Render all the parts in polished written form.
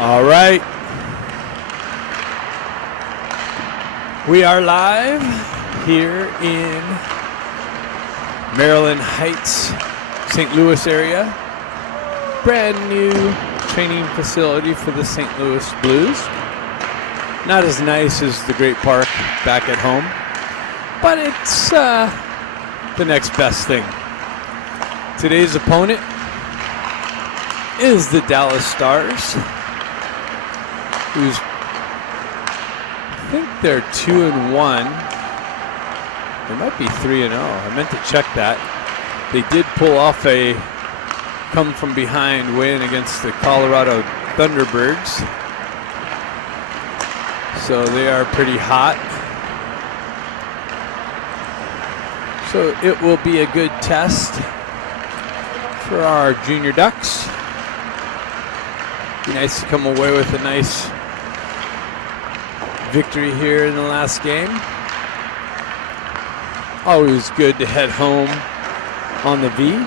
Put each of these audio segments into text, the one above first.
All right. We are live here in Maryland Heights, St. Louis area. Brand new training facility for the St. Louis Blues. Not as nice as the Great Park back at home, but it's the next best thing. Today's opponent is the Dallas Stars, who's, I think they're 2-1. They might be 3-0. I meant to check that. They did pull off a come from behind win against the Colorado Thunderbirds. So they are pretty hot. So it will be a good test for our junior Ducks. Be nice to come away with a nice victory here in the last game. Always good to head home on the V.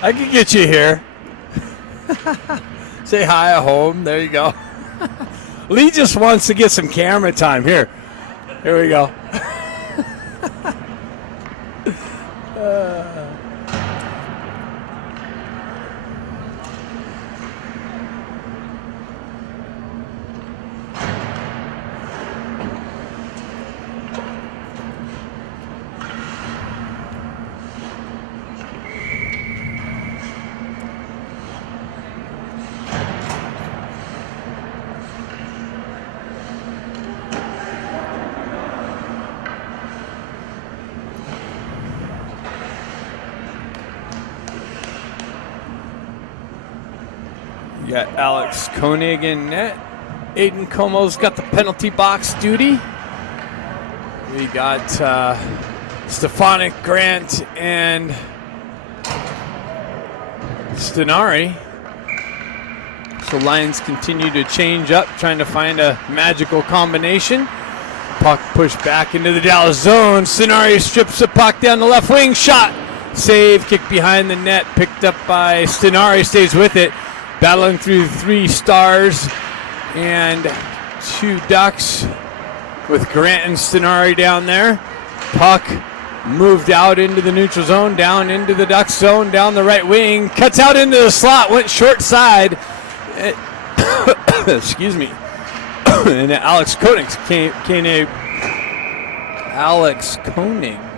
I can get you here. Say hi at home. There you go. Lee just wants to get some camera time. Here we go. You got Alex Koenig in net. Aiden Como's got the penalty box duty. We got Stefanik, Grant, and Stenari So Lions continue to change up, trying to find a magical combination. Puck pushed back into the Dallas zone. Stenari strips the puck down the left wing. Shot. Save. Kick behind the net. Picked up by Stenari. Stays with it. Battling through 3 Stars and 2 Ducks with Grant and Stenari down there. Puck moved out into the neutral zone, down into the Ducks zone, down the right wing. Cuts out into the slot. Went short side. Excuse me. And Alex Koenig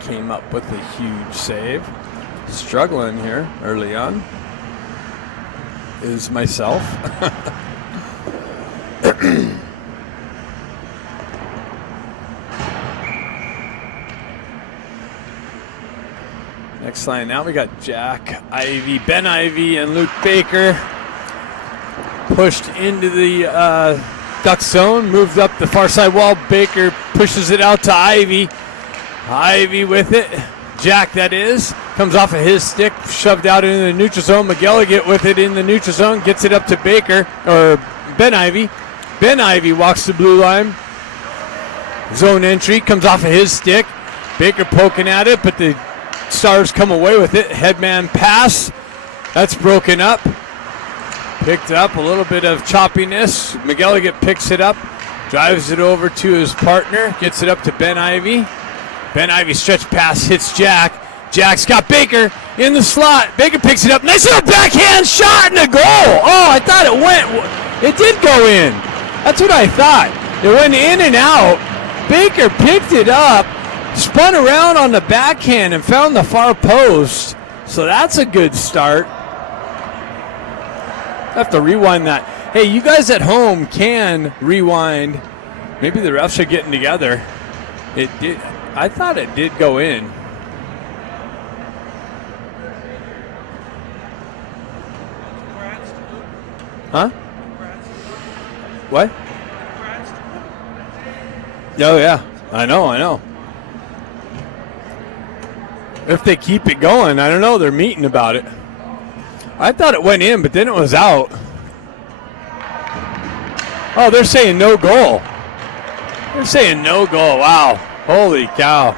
came up with a huge save. Struggling here early on is myself. Next line now, we got Jack Ivey, Ben Ivey, and Luke Baker. Pushed into the Duck zone, moved up the far side wall. Baker pushes it out to Ivey. Ivey with it. Jack, that is, comes off of his stick, shoved out into the neutral zone. McGilligan with it in the neutral zone, gets it up to Baker, or Ben Ivey. Ben Ivey walks the blue line. Zone entry, comes off of his stick. Baker poking at it, but the Stars come away with it. Headman pass, that's broken up. Picked up, a little bit of choppiness. McGilligan picks it up, drives it over to his partner, gets it up to Ben Ivey. Ben Ivey stretch pass hits Jack. Jack's got Baker in the slot. Baker picks it up. Nice little backhand shot and a goal. Oh, I thought it did go in. That's what I thought. It went in and out. Baker picked it up, spun around on the backhand and found the far post. So that's a good start. I have to rewind that. Hey, you guys at home can rewind. Maybe the refs are getting together. It did. I thought it did go in. Huh? What? Oh, yeah. I know. If they keep it going, I don't know. They're meeting about it. I thought it went in, but then it was out. Oh, they're saying no goal. They're saying no goal. Wow. Holy cow.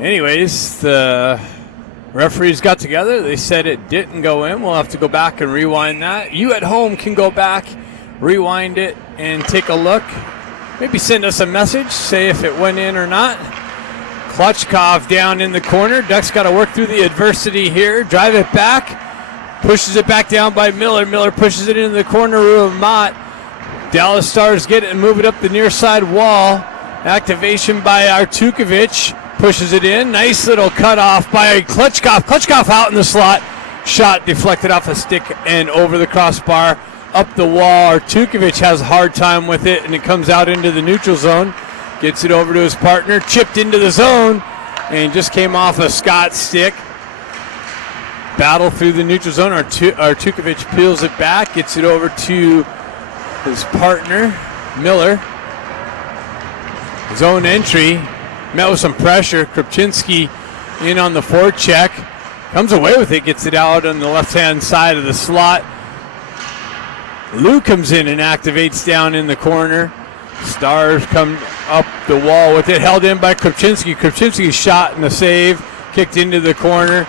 Anyways, the referees got together. They said it didn't go in. We'll have to go back and rewind that. You at home can go back, rewind it, and take a look. Maybe send us a message, say if it went in or not. Klutchkov down in the corner. Ducks got to work through the adversity here. Drive it back. Pushes it back down by Miller. Miller pushes it into the corner of Mott. Dallas Stars get it and move it up the near side wall. Activation by Artukovic. Pushes it in. Nice little cutoff by Klutchkov. Klutchkov out in the slot. Shot deflected off a stick and over the crossbar. Up the wall. Artukovic has a hard time with it, and it comes out into the neutral zone. Gets it over to his partner. Chipped into the zone and just came off a Scott's stick. Battle through the neutral zone. Artukovic peels it back. Gets it over to his partner, Miller. Zone entry. Met with some pressure. Krupczynski in on the forecheck. Comes away with it. Gets it out on the left-hand side of the slot. Lou comes in and activates down in the corner. Stars come up the wall with it. Held in by Krupczynski. Krupczynski shot and a save. Kicked into the corner.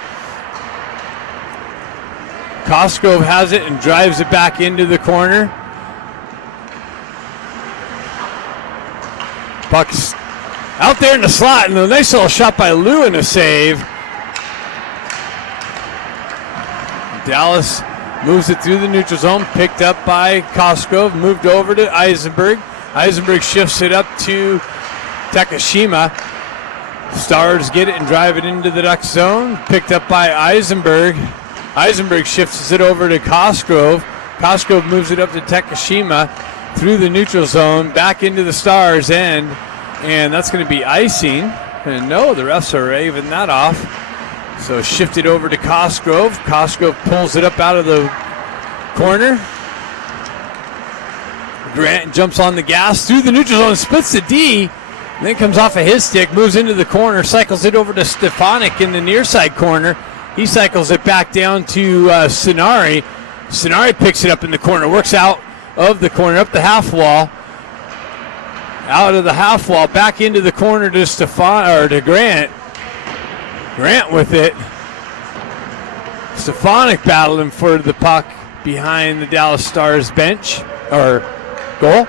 Cosgrove has it and drives it back into the corner. Puck's out there in the slot, and a nice little shot by Lou and a save. Dallas moves it through the neutral zone, picked up by Cosgrove, moved over to Eisenberg. Eisenberg shifts it up to Takashima. Stars get it and drive it into the Duck zone, picked up by Eisenberg. Eisenberg shifts it over to Cosgrove. Cosgrove moves it up to Takashima through the neutral zone, back into the Stars' end. And that's going to be icing And no, the refs are waving that off. So shifted over to Cosgrove. Cosgrove pulls it up out of the corner. Grant jumps on the gas through the neutral zone, splits the D, then comes off of his stick, moves into the corner, cycles it over to Stefanik in the near side corner. He cycles it back down to Sonari. Sonari picks it up in the corner, works out of the corner, up the half wall. Out of the half wall, back into the corner to Grant. Grant with it. Stefanik battling for the puck behind the Dallas Stars bench, or goal.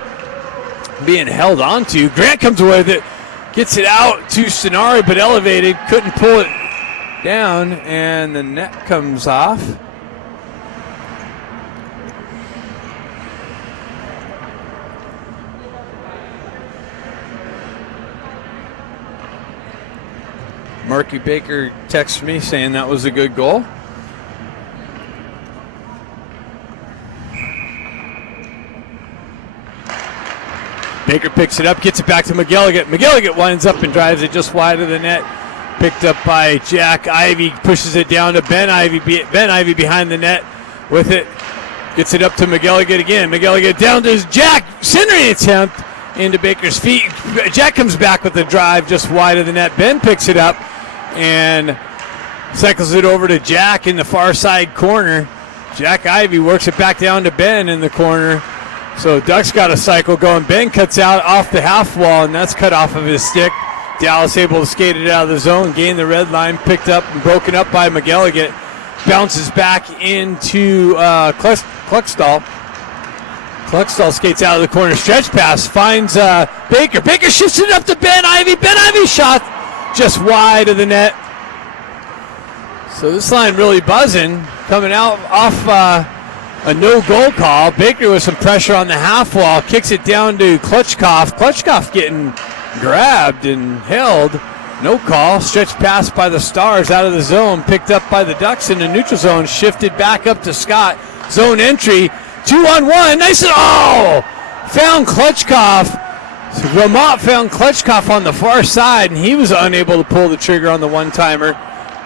Being held onto. Grant comes away with it, gets it out to Sonari, but elevated, couldn't pull it down, and the net comes off. Marky Baker texts me saying that was a good goal. Baker picks it up, gets it back to McGilligan. McGilligan winds up and drives it just wide of the net. Picked up by Jack Ivey, pushes it down to Ben Ivey. Ben Ivey behind the net with it. Gets it up to McGilligan again. McGilligan down to Jack, centering attempt into Baker's feet. Jack comes back with the drive just wide of the net. Ben picks it up and cycles it over to Jack in the far side corner. Jack Ivey works it back down to Ben in the corner. So Duck's got a cycle going. Ben cuts out off the half wall, and that's cut off of his stick. Dallas able to skate it out of the zone, gain the red line, picked up and broken up by McGilligan. Bounces back into Kluckstall. Kluckstall skates out of the corner, stretch pass, finds Baker. Baker shifts it up to Ben Ivey. Ben Ivey shot just wide of the net. So this line really buzzing, coming out off a no-goal call. Baker with some pressure on the half wall, kicks it down to Klutchkov. Klutchkov getting grabbed and held. No call. Stretch pass by the Stars out of the zone, picked up by the Ducks in the neutral zone, shifted back up to Scott. Zone entry, 2-on-1. Nice. Oh! Found Klutchkov. Vermont found Klutchkov on the far side, and he was unable to pull the trigger on the one-timer.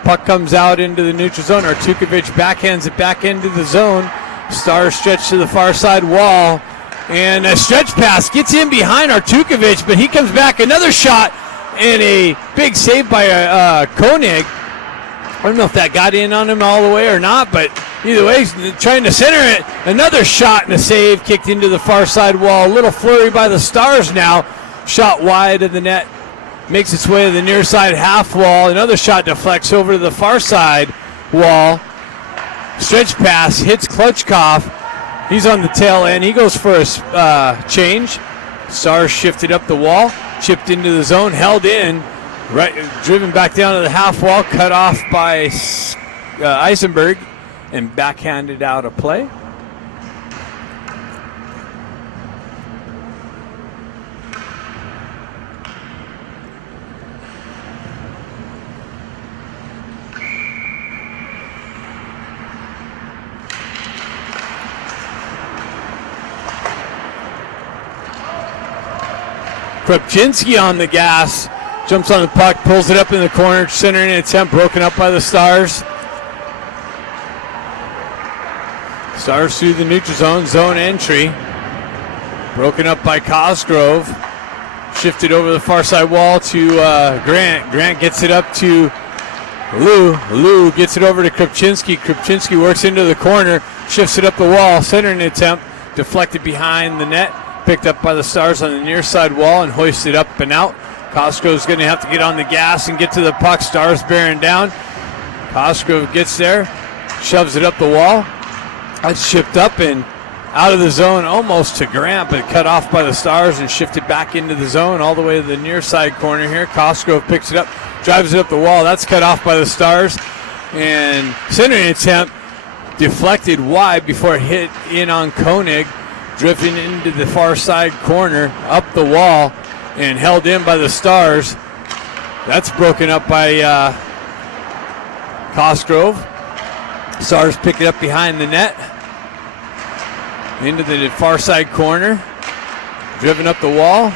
Puck comes out into the neutral zone. Artukovic backhands it back into the zone. Stars stretch to the far side wall, and a stretch pass gets in behind Artukovic, but he comes back. Another shot and a big save by Koenig. I don't know if that got in on him all the way or not, but either way, he's trying to center it. Another shot and a save kicked into the far side wall. A little flurry by the Stars now. Shot wide of the net. Makes its way to the near side half wall. Another shot deflects over to the far side wall. Stretch pass hits Klutchkov. He's on the tail end. He goes for a change. Stars shifted up the wall, chipped into the zone, held in, right, driven back down to the half wall, cut off by Eisenberg, and backhanded out a play. Krupczynski on the gas, jumps on the puck, pulls it up in the corner, centering an attempt, broken up by the Stars. Stars through the neutral zone, zone entry. Broken up by Cosgrove. Shifted over the far side wall to Grant. Grant gets it up to Lou. Lou gets it over to Krupczynski. Krupczynski works into the corner, shifts it up the wall, centering an attempt, deflected behind the net. Picked up by the Stars on the near side wall and hoisted up and out. Cosgrove's going to have to get on the gas and get to the puck. Stars bearing down. Cosgrove gets there, shoves it up the wall. That's shipped up and out of the zone almost to Grant, but cut off by the Stars and shifted back into the zone all the way to the near side corner here. Cosgrove picks it up, drives it up the wall. That's cut off by the Stars. And centering attempt deflected wide before it hit in on Koenig. Drifting into the far side corner, up the wall, and held in by the Stars. That's broken up by Cosgrove. Stars pick it up behind the net. Into the far side corner. Driven up the wall.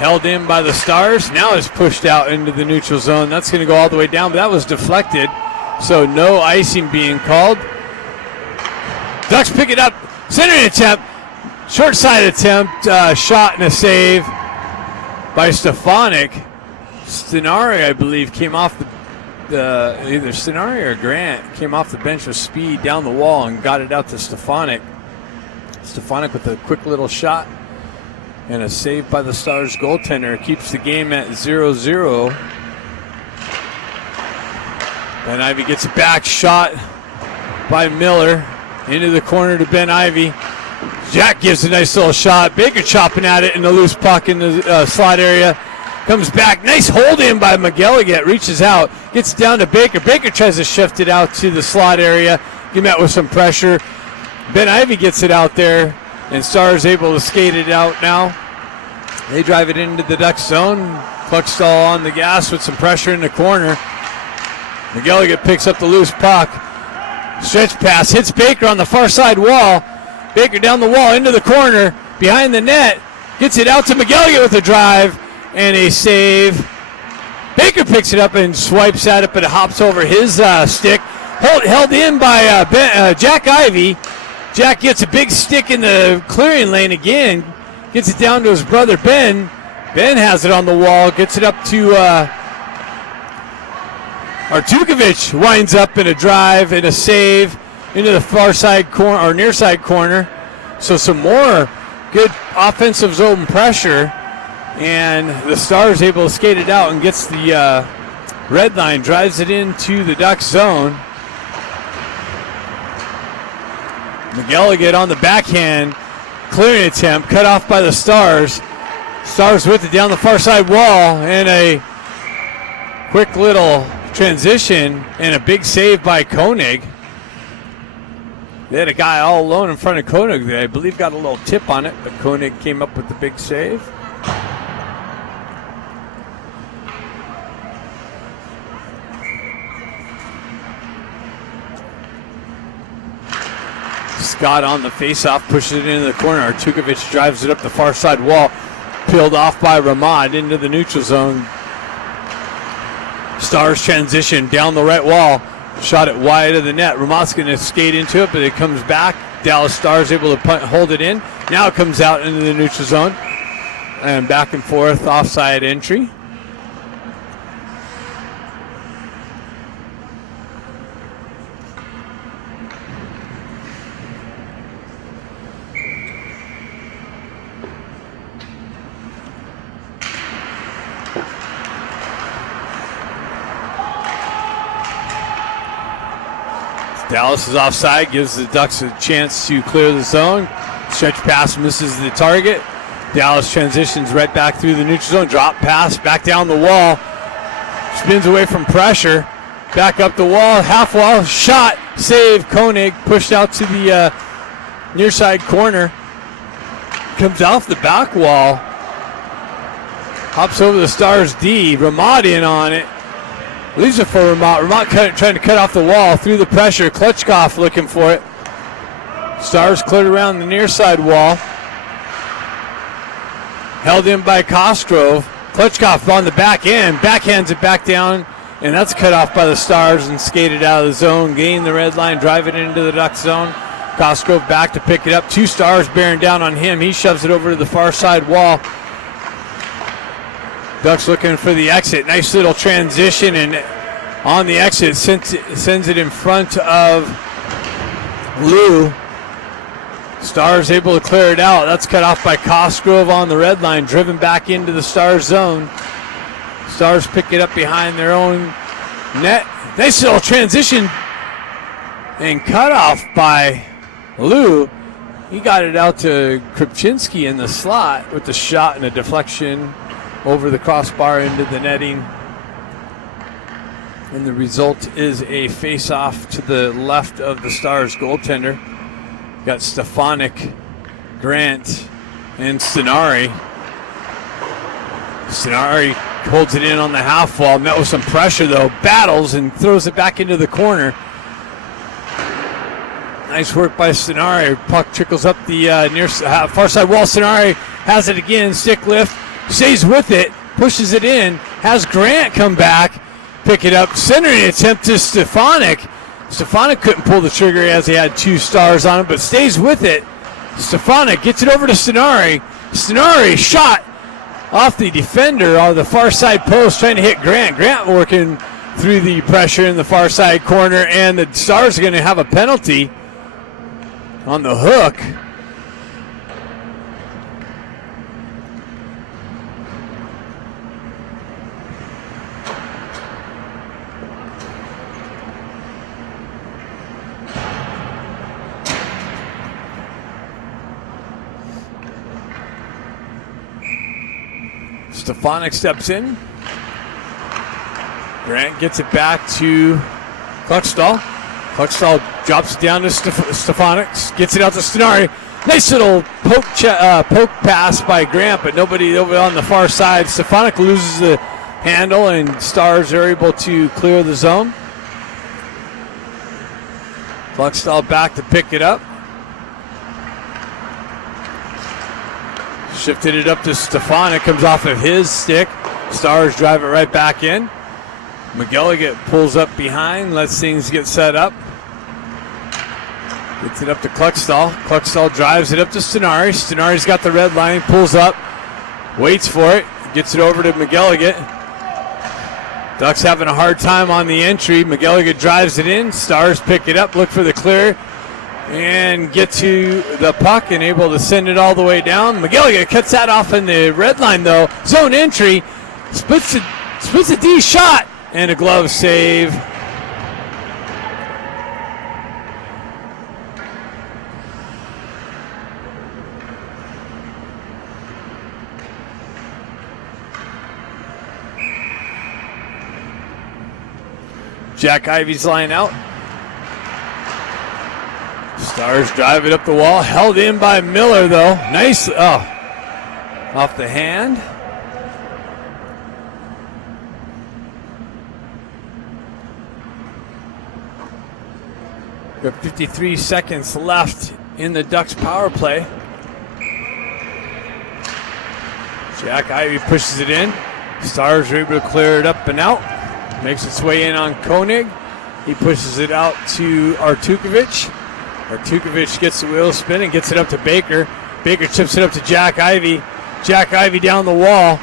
Held in by the Stars. Now is pushed out into the neutral zone. That's going to go all the way down, but that was deflected. So no icing being called. Ducks pick it up. Centering attempt. Short side attempt. Shot and a save by Stefanik. Stenari, I believe, came off either Stenari or Grant came off the bench with speed down the wall and got it out to Stefanik. Stefanik with a quick little shot and a save by the Stars goaltender keeps the game at 0-0. Ben Ivy gets a back shot by Miller into the corner to Ben Ivy. Jack gives a nice little shot. Baker chopping at it in the loose puck in the slot area. Comes back. Nice hold in by McGilligan. Reaches out. Gets down to Baker. Baker tries to shift it out to the slot area. He met with some pressure. Ben Ivy gets it out there. And Stars able to skate it out now. They drive it into the Ducks zone. Puckstall on the gas with some pressure in the corner. McGilligan picks up the loose puck. Stretch pass. Hits Baker on the far side wall. Baker down the wall into the corner. Behind the net. Gets it out to McGilligan with a drive. And a save. Baker picks it up and swipes at it, but it hops over his stick. Held in by Jack Ivy. Jack gets a big stick in the clearing lane again. Gets it down to his brother Ben. Ben has it on the wall. Gets it up to Artukovic. Winds up in a drive and a save into the far side corner or near side corner. So some more good offensive zone pressure. And the Stars able to skate it out and gets the red line. Drives it into the Ducks zone. McGilligan on the backhand, clearing attempt, cut off by the Stars. Stars with it down the far side wall, and a quick little transition and a big save by Koenig. They had a guy all alone in front of Koenig that I believe got a little tip on it, but Koenig came up with the big save. Scott on the faceoff, pushes it into the corner. Artukovic drives it up the far side wall. Peeled off by Ramad into the neutral zone. Stars transition down the right wall. Shot it wide of the net. Ramad's going to skate into it, but it comes back. Dallas Stars able to hold it in. Now it comes out into the neutral zone. And back and forth, offside entry. Dallas is offside, gives the Ducks a chance to clear the zone. Stretch pass misses the target. Dallas transitions right back through the neutral zone. Drop pass back down the wall. Spins away from pressure. Back up the wall, half wall, shot, save. Koenig pushed out to the near side corner. Comes off the back wall. Hops over the Stars D. Ramad in on it. Leaves it for Ramad. Ramad trying to cut off the wall through the pressure. Klitschkoff looking for it. Stars cleared around the near side wall. Held in by Cosgrove. Klitschkoff on the back end. Backhands it back down. And that's cut off by the Stars and skated out of the zone. Gain the red line. Drive it into the Duck zone. Cosgrove back to pick it up. Two Stars bearing down on him. He shoves it over to the far side wall. Ducks looking for the exit. Nice little transition, and on the exit sends it in front of Lou. Stars able to clear it out. That's cut off by Cosgrove on the red line, driven back into the Stars zone. Stars pick it up behind their own net. Nice little transition and cut off by Lou. He got it out to Kripczynski in the slot with the shot and a deflection over the crossbar into the netting. And the result is a face-off to the left of the Stars goaltender. Got Stefanik, Grant, and Stenari. Stenari holds it in on the half wall, met with some pressure though, battles and throws it back into the corner. Nice work by Stenari. Puck trickles up the near far side wall. Stenari has it again, stick lift. stays with it, pushes it in, has Grant come back, pick it up, centering attempt to Stefanik. Stefanik couldn't pull the trigger as he had 2 stars on him, but stays with it. Stefanik gets it over to Stenari. Stenari shot off the defender on the far side post, trying to hit Grant. Grant working through the pressure in the far side corner, and the Stars are going to have a penalty on the hook. Stefanik steps in. Grant gets it back to Kluckstall. Kluckstall drops it down to Stefanik. Gets it out to Stenari. Nice little poke pass by Grant, but nobody over on the far side. Stefanik loses the handle, and Stars are able to clear the zone. Kluckstall back to pick it up. Shifted it up to Stefanik, comes off of his stick. Stars drive it right back in. McGilligan pulls up behind, lets things get set up. Gets it up to Kluckstall. Kluckstall drives it up to Stenari. Stenari's got the red line, pulls up, waits for it, gets it over to McGilligan. Ducks having a hard time on the entry. McGilligan drives it in. Stars pick it up, look for the clear, and get to the puck and able to send it all the way down. McGilligan cuts that off in the red line though. Zone entry, splits a D shot, and a glove save. Jack Ivey's line out. Stars drive it up the wall. Held in by Miller, though. Nice. Oh, off the hand. We have 53 seconds left in the Ducks power play. Jack Ivey pushes it in. Stars are able to clear it up and out. Makes its way in on Koenig. He pushes it out to Artukovic. Artukovic gets the wheel spin and gets it up to Baker. Baker chips it up to Jack Ivey. Jack Ivey down the wall.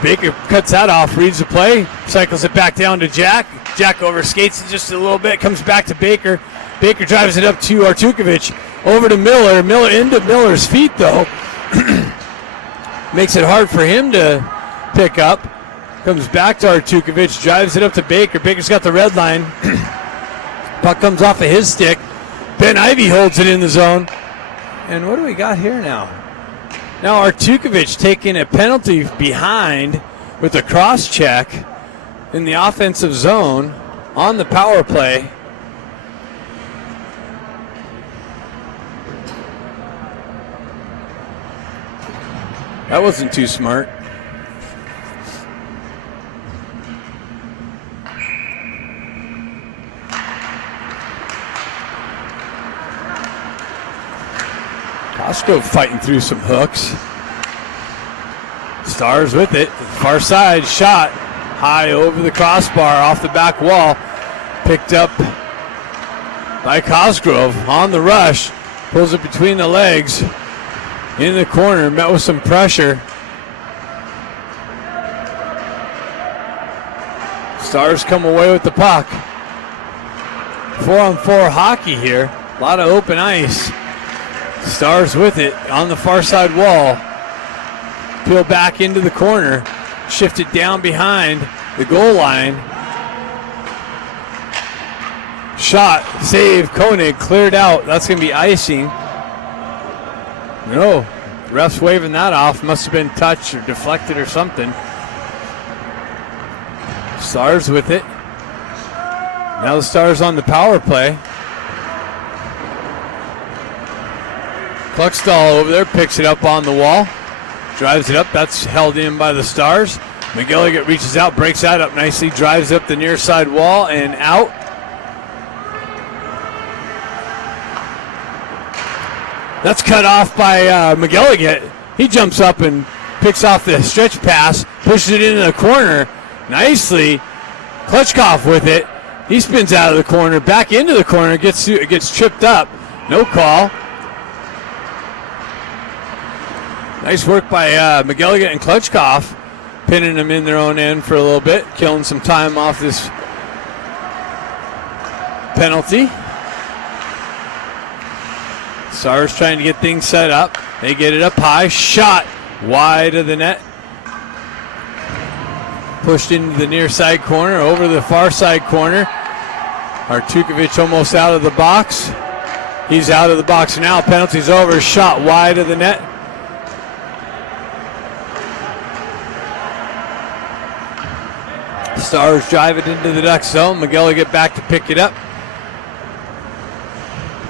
Baker cuts that off, reads the play, cycles it back down to Jack. Jack overskates it just a little bit, comes back to Baker. Baker drives it up to Artukovic. Over to Miller. Miller into Miller's feet, though. Makes it hard for him to pick up. Comes back to Artukovic, drives it up to Baker. Baker's got the red line. Puck comes off of his stick. Ben Ivey holds it in the zone. And what do we got here now? Now Artukovic taking a penalty behind with a cross check in the offensive zone on the power play. That wasn't too smart. Cosgrove fighting through some hooks. Stars with it. Far side shot. High over the crossbar off the back wall. Picked up by Cosgrove on the rush. Pulls it between the legs. In the corner. Met with some pressure. Stars come away with the puck. 4-on-4 hockey here. A lot of open ice. Stars with it on the far side wall. Peel back into the corner. Shift it down behind the goal line. Shot, save, Koenig, cleared out. That's going to be icing. No, the ref's waving that off. Must have been touched or deflected or something. Stars with it. Now the Stars on the power play. Kluckstall over there picks it up on the wall. Drives it up. That's held in by the Stars. McGilligan reaches out, breaks that up nicely, drives up the near side wall and out. That's cut off by McGilligan. He jumps up and picks off the stretch pass, pushes it into the corner nicely. Klitschkoff with it. He spins out of the corner, back into the corner, gets tripped up. No call. Nice work by McGilligan and Klitschkoff, pinning them in their own end for a little bit, killing some time off this penalty. Stars trying to get things set up. They get it up high. Shot wide of the net. Pushed into the near side corner, over the far side corner. Artukovic almost out of the box. He's out of the box now. Penalty's over. Shot wide of the net. Stars drive it into the Duck zone. McGilligan back to pick it up.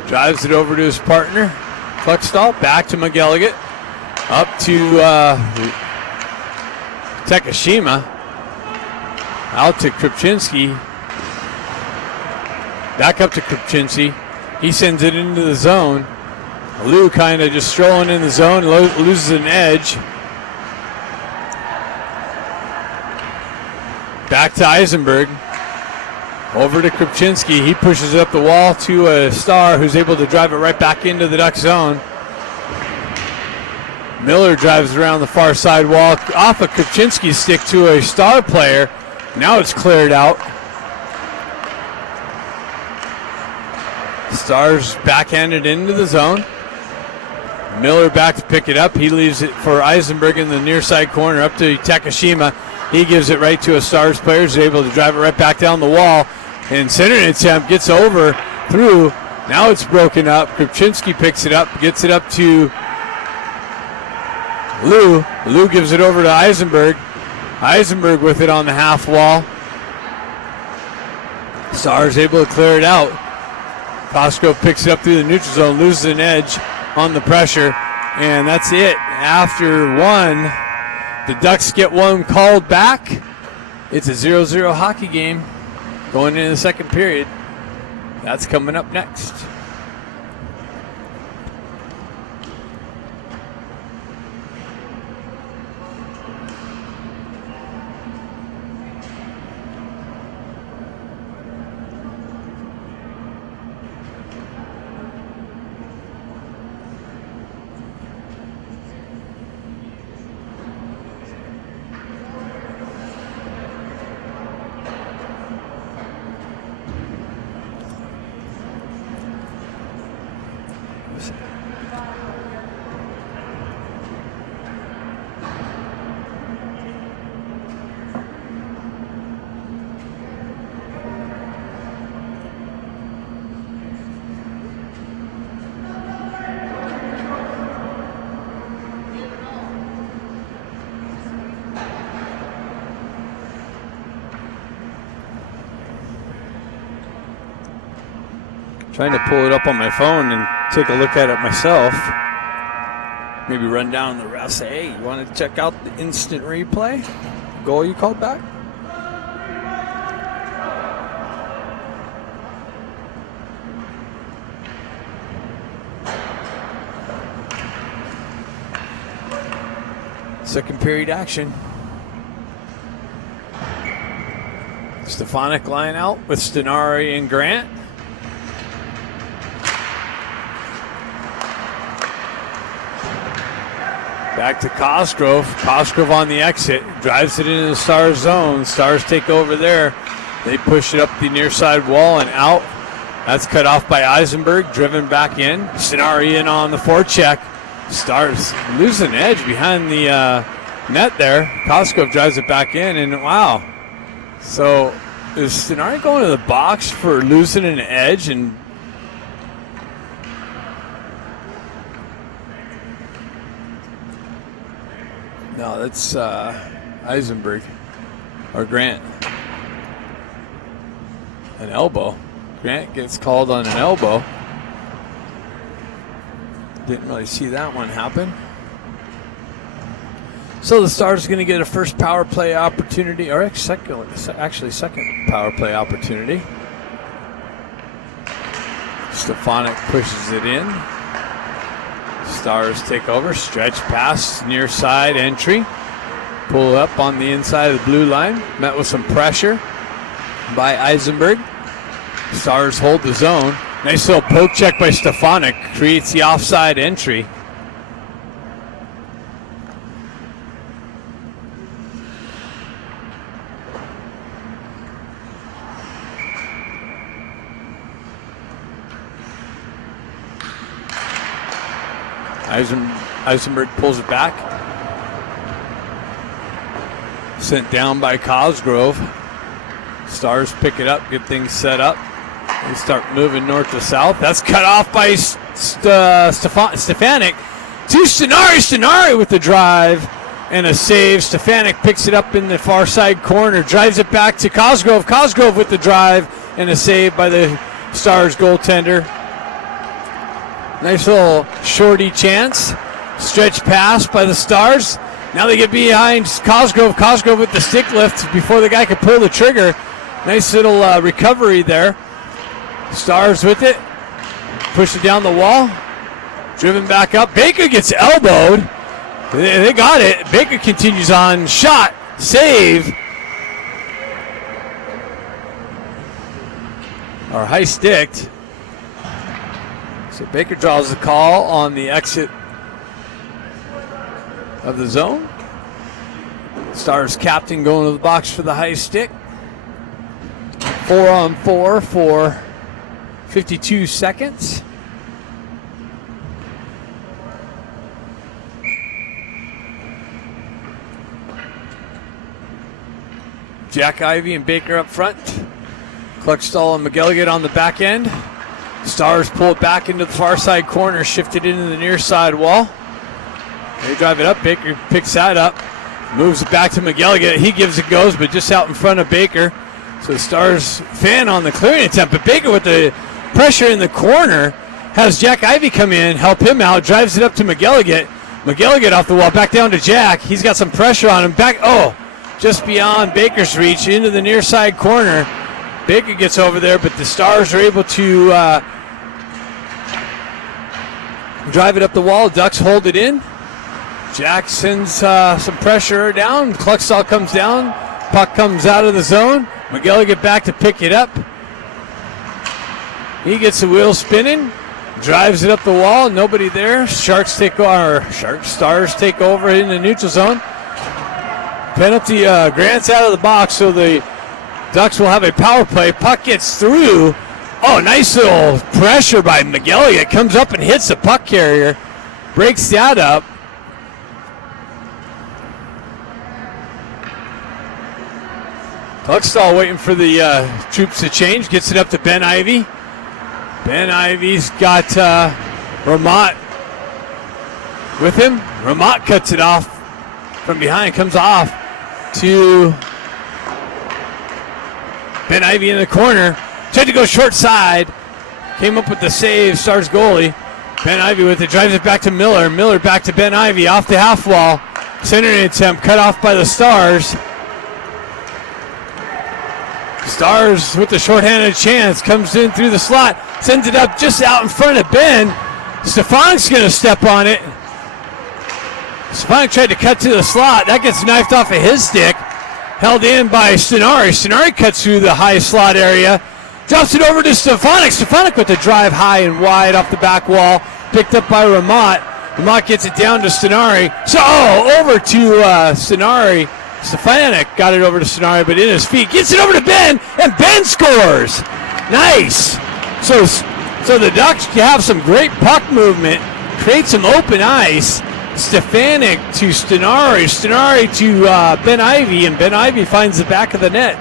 Drives it over to his partner. Kluckstall back to McGilligan. Up to Takashima. Out to Krupczynski. Back up to Krupczynski. He sends it into the zone. Lou kind of just strolling in the zone. Loses an edge. Back to Eisenberg. Over to Krupczynski. He pushes it up the wall to a Star who's able to drive it right back into the Duck zone. Miller drives around the far side wall off of Krupczynski's stick to a Star player. Now it's cleared out. Stars backhanded into the zone. Miller back to pick it up. He leaves it for Eisenberg in the near side corner up to Takashima. He gives it right to a Stars player who's able to drive it right back down the wall. And centering attempt gets over through. Now it's broken up. Krupczynski picks it up, gets it up to Lou. Lou gives it over to Eisenberg. Eisenberg with it on the half wall. Stars able to clear it out. Costco picks it up through the neutral zone, loses an edge on the pressure, and that's it. After one, the Ducks get one called back. It's a 0-0 hockey game going into the second period. That's coming up next. Trying to pull it up on my phone and take a look at it myself. Maybe run down the ref, say, hey, you want to check out the instant replay? Goal you called back? Second period action. Stefanik line out with Stenari and Grant. Back to Cosgrove. Cosgrove on the exit. Drives it into the Stars zone. Stars take over there. They push it up the near side wall and out. That's cut off by Eisenberg. Driven back in. Stenari in on the forecheck. Stars lose an edge behind the net there. Cosgrove drives it back in, and wow. So is Stenari going to the box for losing an edge? And no, that's Eisenberg or Grant. An elbow. Grant gets called on an elbow. Didn't really see that one happen. So the Stars are going to get a first power play opportunity, or second power play opportunity. Stefanik pushes it in. Stars take over, stretch pass, near side entry. Pull up on the inside of the blue line. Met with some pressure by Eisenberg. Stars hold the zone. Nice little poke check by Stefanik. Creates the offside entry. Eisenberg pulls it back. Sent down by Cosgrove. Stars pick it up, get things set up. They start moving north to south. That's cut off by Stefanik to Stenari. Stenari with the drive and a save. Stefanik picks it up in the far side corner, drives it back to Cosgrove. Cosgrove with the drive and a save by the Stars goaltender. Nice little shorty chance. Stretch pass by the Stars. Now they get behind Cosgrove. Cosgrove with the stick lift before the guy could pull the trigger. Nice little recovery there. Stars with it. Push it down the wall. Driven back up. Baker gets elbowed. They got it. Baker continues on. Shot. Save. Or high sticked. So Baker draws the call on the exit of the zone. Stars captain going to the box for the high stick. 4-on-4 for 52 seconds. Jack Ivey and Baker up front. Cluckstall and McGilligan on the back end. Stars pull it back into the far side corner, shifted into the near side wall. They drive it up. Baker picks that up, moves it back to McGilligan. He gives it goes, but just out in front of Baker. So the Stars fan on the clearing attempt, but Baker with the pressure in the corner has Jack Ivey come in, help him out, drives it up to McGilligan. McGilligan off the wall, back down to Jack. He's got some pressure on him. Back, just beyond Baker's reach into the near side corner. Baker gets over there, but the Stars are able to drive it up the wall. Ducks hold it in. Jack sends some pressure down. Cluckstall comes down. Puck comes out of the zone. McGilligan back to pick it up. He gets the wheel spinning. Drives it up the wall. Nobody there. Stars take over in the neutral zone. Penalty grants out of the box, so the Ducks will have a power play. Puck gets through. Oh, nice little pressure by McGilligan. It comes up and hits the puck carrier. Breaks that up. Cluckstall waiting for the troops to change. Gets it up to Ben Ivey. Ben Ivey's got Ramat with him. Ramat cuts it off from behind. Comes off to Ben Ivey in the corner. Tried to go short side. Came up with the save. Stars goalie. Ben Ivey with it. Drives it back to Miller. Miller back to Ben Ivey. Off the half wall. Centering attempt. Cut off by the Stars. Stars with the shorthanded chance. Comes in through the slot. Sends it up just out in front of Ben. Stefanik's going to step on it. Stefanik tried to cut to the slot. That gets knifed off of his stick. Held in by Stenari. Stenari cuts through the high slot area. Drops it over to Stefanik. Stefanik with the drive high and wide off the back wall. Picked up by Ramat. Ramat gets it down to Stenari. So over to Stenari. Stefanik got it over to Stenari, but in his feet. Gets it over to Ben, and Ben scores. Nice. So the Ducks have some great puck movement. Create some open ice. Stefanik to Stenari. Stenari to Ben Ivey, and Ben Ivey finds the back of the net.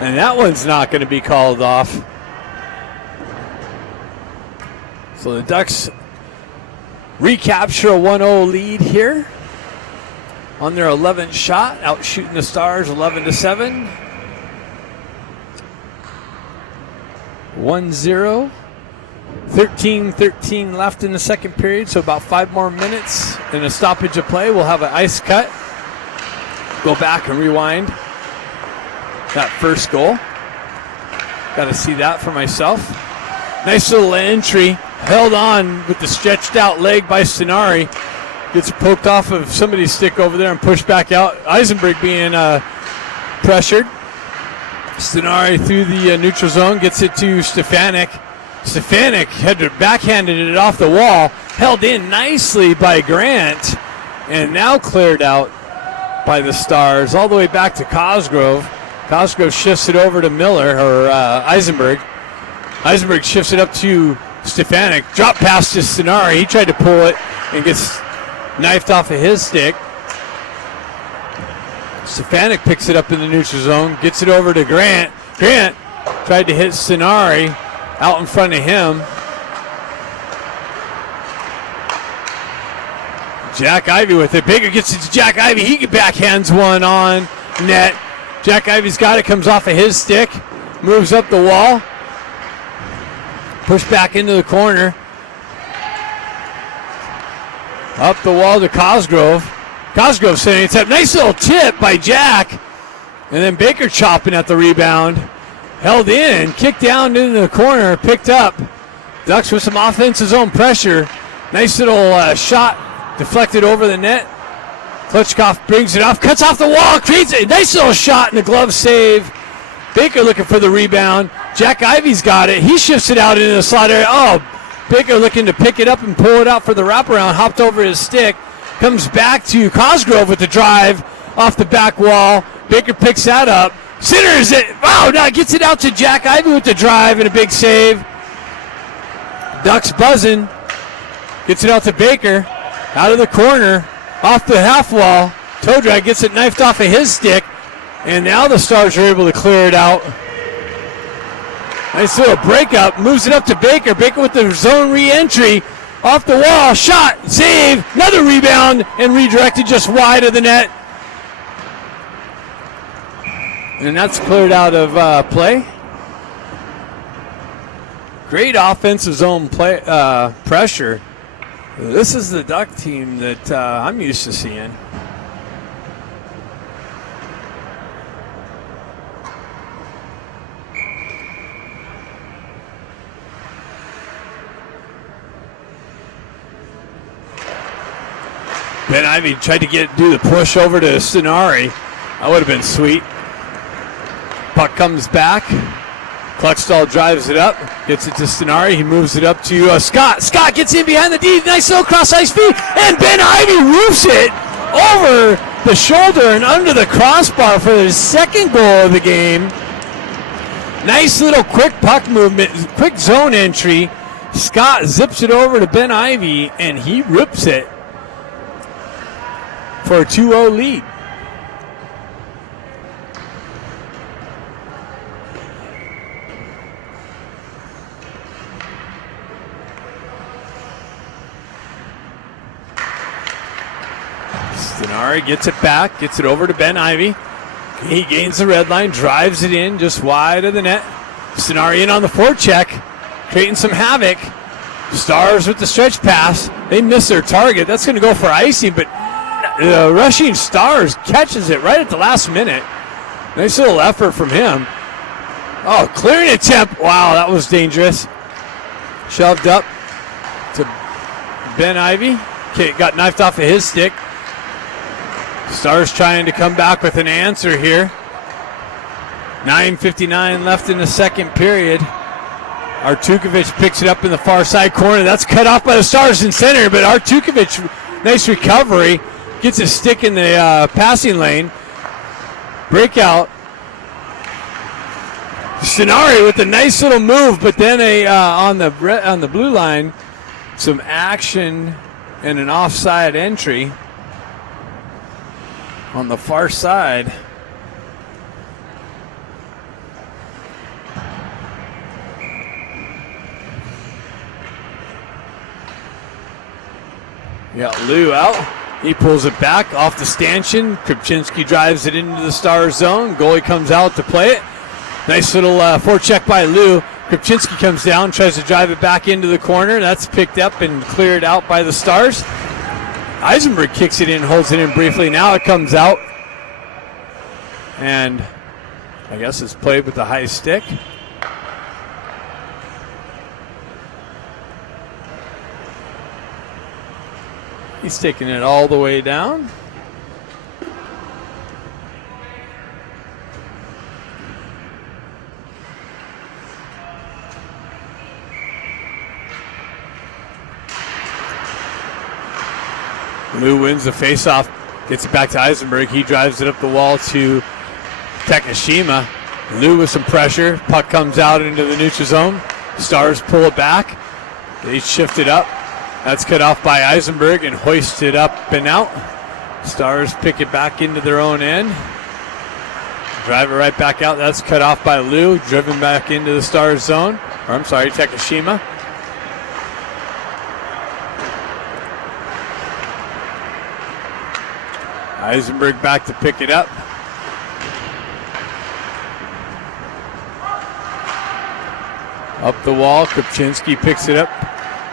And that one's not going to be called off. So the Ducks recapture a 1-0 lead here on their 11th shot, out shooting the Stars 11-7. 1-0. 13-13 left in the second period, so about 5 more minutes and a stoppage of play. We'll have an ice cut. Go back and rewind that first goal. Got to see that for myself. Nice little entry. held on with the stretched out leg by Stenari. Gets poked off of somebody's stick over there and pushed back out. Eisenberg being pressured. Stenari through the neutral zone, gets it to Stefanik. Stefanik had backhanded it off the wall, held in nicely by Grant, and now cleared out by the Stars all the way back to Cosgrove. Cosgrove shifts it over to Miller, or Eisenberg. Eisenberg shifts it up to Stefanik. Drop pass to Stenari. He tried to pull it and gets knifed off of his stick. Stefanik picks it up in the neutral zone, gets it over to Grant. Grant tried to hit Stenari out in front of him. Jack Ivey with it. Baker gets it to Jack Ivey. He backhands one on net. Jack Ivey's got it, comes off of his stick, moves up the wall, pushed back into the corner. Up the wall to Cosgrove. Cosgrove setting it up. Nice little tip by Jack. And then Baker chopping at the rebound. Held in, kicked down into the corner, picked up. Ducks with some offensive zone pressure. Nice little shot deflected over the net. Klitschkoff brings it off, cuts off the wall, creates a nice little shot and a glove save. Baker looking for the rebound. Jack Ivey's got it. He shifts it out into the slot area. Oh, Baker looking to pick it up and pull it out for the wraparound. Hopped over his stick. Comes back to Cosgrove with the drive off the back wall. Baker picks that up. Centers it. Wow, now gets it out to Jack Ivey with the drive and a big save. Ducks buzzing. Gets it out to Baker. Out of the corner. Off the half wall. Toe drag gets it knifed off of his stick. And now the Stars are able to clear it out. Nice little breakup. Moves it up to Baker. Baker with the zone re-entry. Off the wall. Shot. Save. Another rebound. And redirected just wide of the net. And that's cleared out of play. Great offensive zone play pressure. This is the Duck team that I'm used to seeing. Ben Ivey tried to do the push over to Stenari. That would have been sweet. Puck comes back. Cluckstall drives it up, gets it to Stenari. He moves it up to Scott. Scott gets in behind the D. Nice little cross ice feed. And Ben Ivey roofs it over the shoulder and under the crossbar for his second goal of the game. Nice little quick puck movement, quick zone entry. Scott zips it over to Ben Ivey, and he rips it for a 2-0 lead. Stenari gets it back, gets it over to Ben Ivey. He gains the red line, drives it in just wide of the net. Stenari in on the forecheck, creating some havoc. Stars with the stretch pass. They miss their target. That's going to go for icing, but the rushing Stars catches it right at the last minute. Nice little effort from him. Oh, clearing attempt. Wow, that was dangerous. Shoved up to Ben Ivey. Okay, got knifed off of his stick. Stars trying to come back with an answer here. 9:59 left in the second period. Artukovic picks it up in the far side corner. That's cut off by the Stars in center, but Artukovic, nice recovery. Gets his stick in the passing lane. Breakout. Stenari with a nice little move, but then on the blue line, some action and an offside entry on the far side. Yeah, Lou out. He pulls it back off the stanchion. Kripczynski drives it into the Stars zone. Goalie comes out to play it. Nice little forecheck by Lou. Kripczynski comes down, tries to drive it back into the corner. That's picked up and cleared out by the Stars. Eisenberg kicks it in, holds it in briefly. Now it comes out. And I guess it's played with the high stick. He's taking it all the way down. Lou wins the faceoff, gets it back to Eisenberg. He drives it up the wall to Takashima. Lou with some pressure. Puck comes out into the neutral zone. Stars pull it back. They shift it up. That's cut off by Eisenberg and hoisted up and out. Stars pick it back into their own end. Drive it right back out. That's cut off by Lou. Driven back into the Stars zone. Or I'm sorry, Takashima. Eisenberg back to pick it up. Up the wall, Kopczynski picks it up,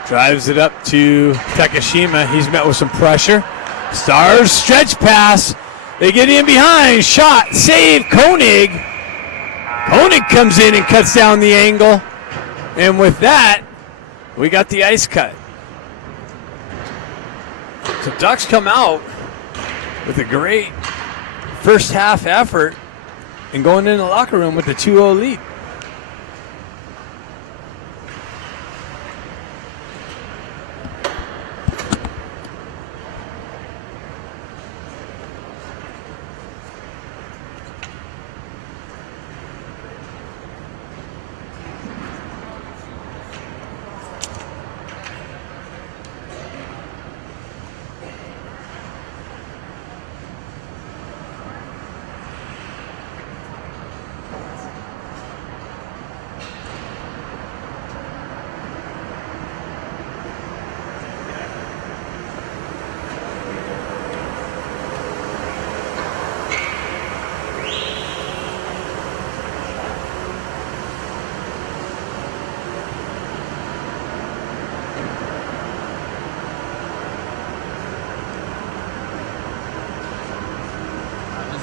drives it up to Takashima. He's met with some pressure. Stars stretch pass. They get in behind. Shot, save, Koenig. Koenig comes in and cuts down the angle. And with that, we got the ice cut. So Ducks come out with a great first half effort and going in the locker room with the 2-0 lead.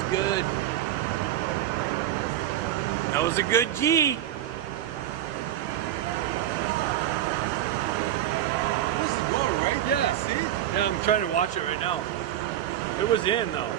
Good. That was a good G. This is goal, right? Yeah. See? Yeah, I'm trying to watch it right now. It was in though.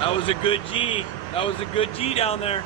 That was a good G. That was a good G down there.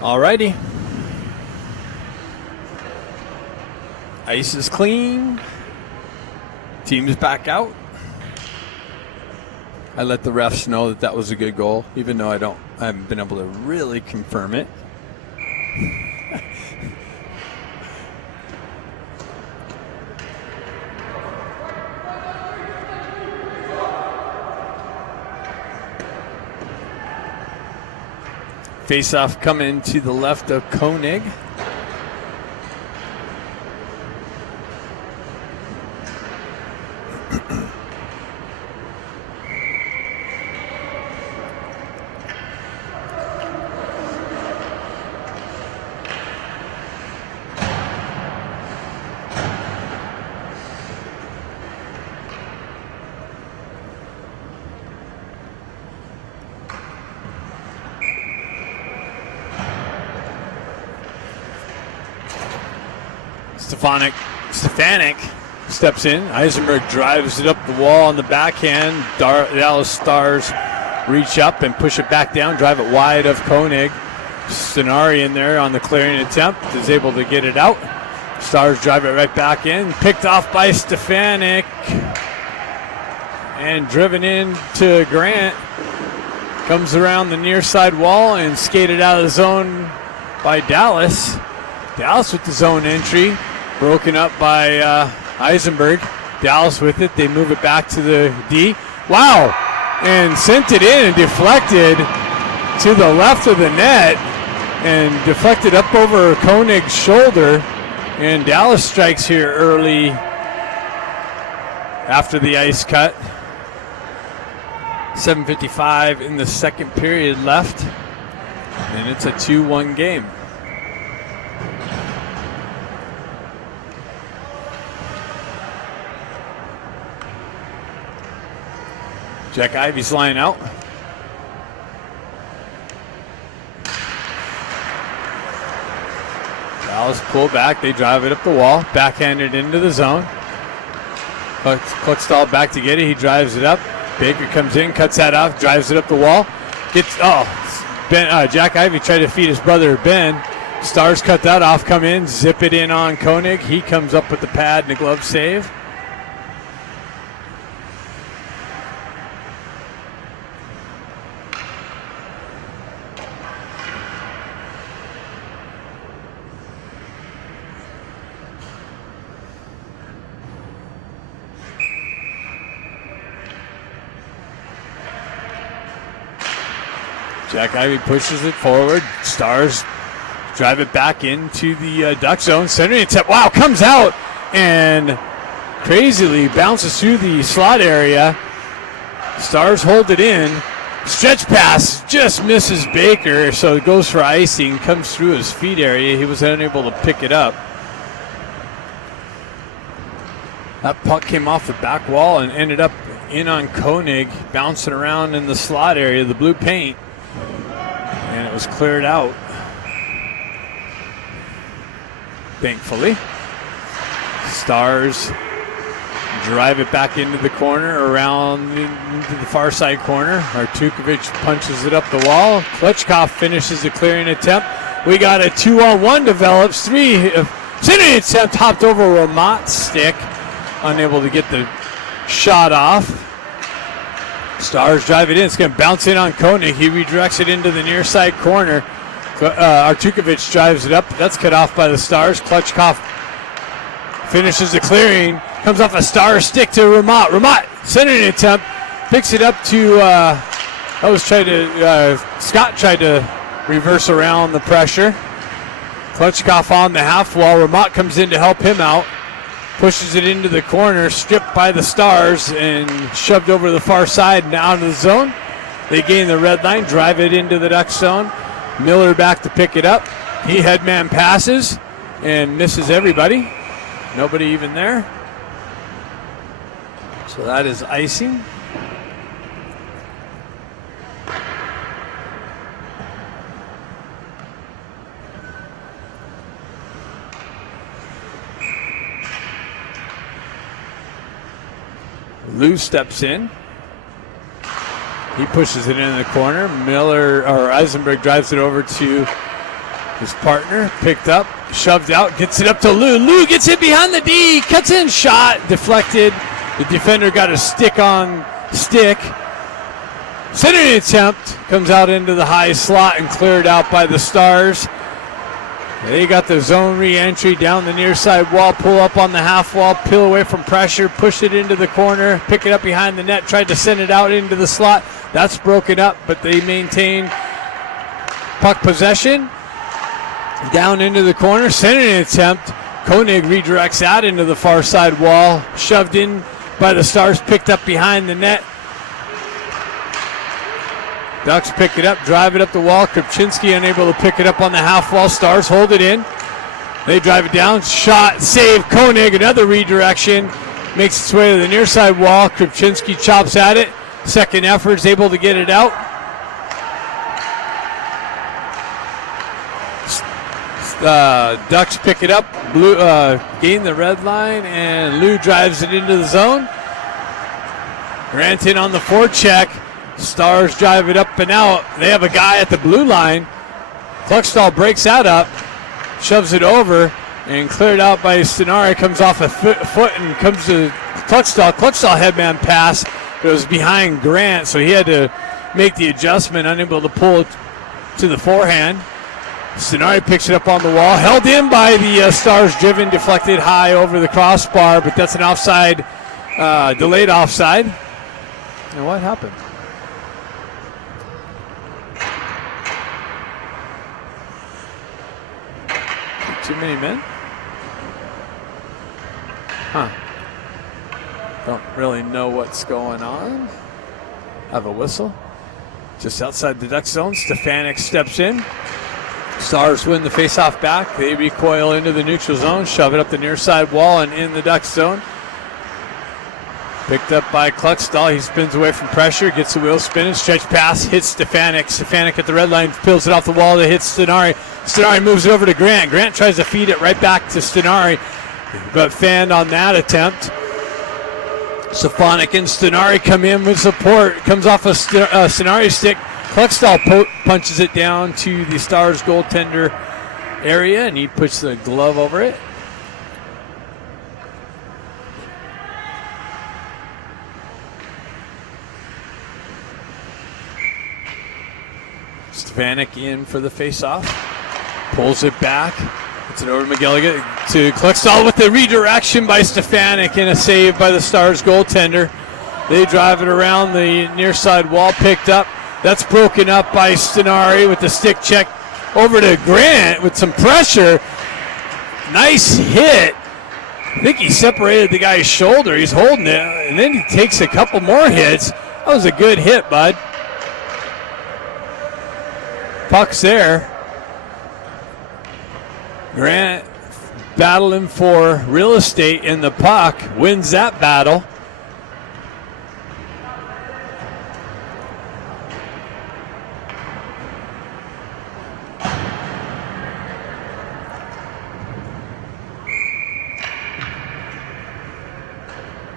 Alrighty. Ice is clean. Team's back out. I let the refs know that that was a good goal, even though I haven't been able to really confirm it. Face-off coming to the left of Koenig. Stefanik steps in. Eisenberg drives it up the wall on the backhand. Dallas Stars reach up and push it back down, drive it wide of Koenig. Stenari in there on the clearing attempt is able to get it out. Stars drive it right back in. Picked off by Stefanik. And driven in to Grant. Comes around the near side wall and skated out of the zone by Dallas. Dallas with the zone entry. Broken up by Eisenberg. Dallas with it. They move it back to the D. Wow! And sent it in and deflected to the left of the net and deflected up over Koenig's shoulder. And Dallas strikes here early after the ice cut. 7:55 in the second period left. And it's a 2-1 game. Jack Ivey's line out. Dallas pull back. They drive it up the wall. Backhanded into the zone. Kluckstall back to get it. He drives it up. Baker comes in, cuts that off, drives it up the wall. Jack Ivey tried to feed his brother Ben. Stars cut that off, come in, zip it in on Koenig. He comes up with the pad and a glove save. Jack Ivey pushes it forward. Stars drive it back into the Duck zone. Centering attempt. Wow, comes out and crazily bounces through the slot area. Stars hold it in. Stretch pass just misses Baker, so it goes for icing. Comes through his feet area. He was unable to pick it up. That puck came off the back wall and ended up in on Koenig, bouncing around in the slot area, the blue paint. And it was cleared out, thankfully. Stars drive it back into the corner, around into the far side corner. Artukovic punches it up the wall. Klitschkoff finishes the clearing attempt. We got a 2-on-1 develops. Centering attempt hopped over Ramat's stick, unable to get the shot off. Stars drive it in. It's going to bounce in on Koenig. He redirects it into the near side corner. Artukovic drives it up. That's cut off by the Stars. Klitschkoff finishes the clearing. Comes off a Star stick to Ramat. Ramat, centering attempt. Picks it up to, Scott tried to reverse around the pressure. Klitschkoff on the half wall. Ramat comes in to help him out. Pushes it into the corner, stripped by the Stars and shoved over the far side and out of the zone. They gain the red line, drive it into the Duck zone. Miller back to pick it up. He headman passes and misses everybody. Nobody even there. So that is icing. Lou steps in. He pushes it in the corner. Eisenberg drives it over to His partner picked up, shoved out, gets it up to Lou. Lou gets it behind the D, cuts in, shot, deflected. The defender got a stick on stick. Centering attempt comes out into the high slot and cleared out by the Stars. They got the zone re-entry down the near side wall, pull up on the half wall, peel away from pressure, push it into the corner, pick it up behind the net, tried to send it out into the slot. That's broken up, but they maintain puck possession. Down into the corner, centering attempt. Koenig redirects out into the far side wall, shoved in by the Stars, picked up behind the net. Ducks pick it up, drive it up the wall. Krupczynski unable to pick it up on the half wall. Stars hold it in. They drive it down, shot, save. Koenig, another redirection, makes its way to the near side wall. Krupczynski chops at it. Second effort is able to get it out. Ducks pick it up, gain the red line, and Lou drives it into the zone. Granton on the forecheck. Stars drive it up and out. They have a guy at the blue line. Kluckstall breaks that up, shoves it over, and cleared out by Stenari. Comes off a foot and comes to Kluckstall. Kluckstall headman pass, but it was behind Grant, so he had to make the adjustment, unable to pull it to the forehand. Stenari picks it up on the wall, held in by the Stars, driven, deflected high over the crossbar, but that's an offside, delayed offside. And what happened? Too many men? Huh. Don't really know what's going on. Have a whistle. Just outside the Duck zone, Stefanik steps in. Stars win the faceoff back. They recoil into the neutral zone, shove it up the near side wall and in the Duck zone. Picked up by Kluckstall. He spins away from pressure, gets the wheel spinning, stretch pass, hits Stefanik. Stefanik at the red line, peels it off the wall to hit Stenari. Stenari moves it over to Grant. Grant tries to feed it right back to Stenari, but fanned on that attempt. Stefanik and Stenari come in with support. Comes off a Stenari stick. Kluckstall punches it down to the Stars goaltender area, and he puts the glove over it. Stefanik in for the faceoff. Pulls it back. It's it over to McGilligan to Kluckstall with the redirection by Stefanik and a save by the Stars goaltender. They drive it around the near side wall, picked up. That's broken up by Stenari with the stick check over to Grant with some pressure. Nice hit. I think he separated the guy's shoulder. He's holding it, and then he takes a couple more hits. That was a good hit, bud. Puck's there. Grant battling for real estate in the puck, wins that battle.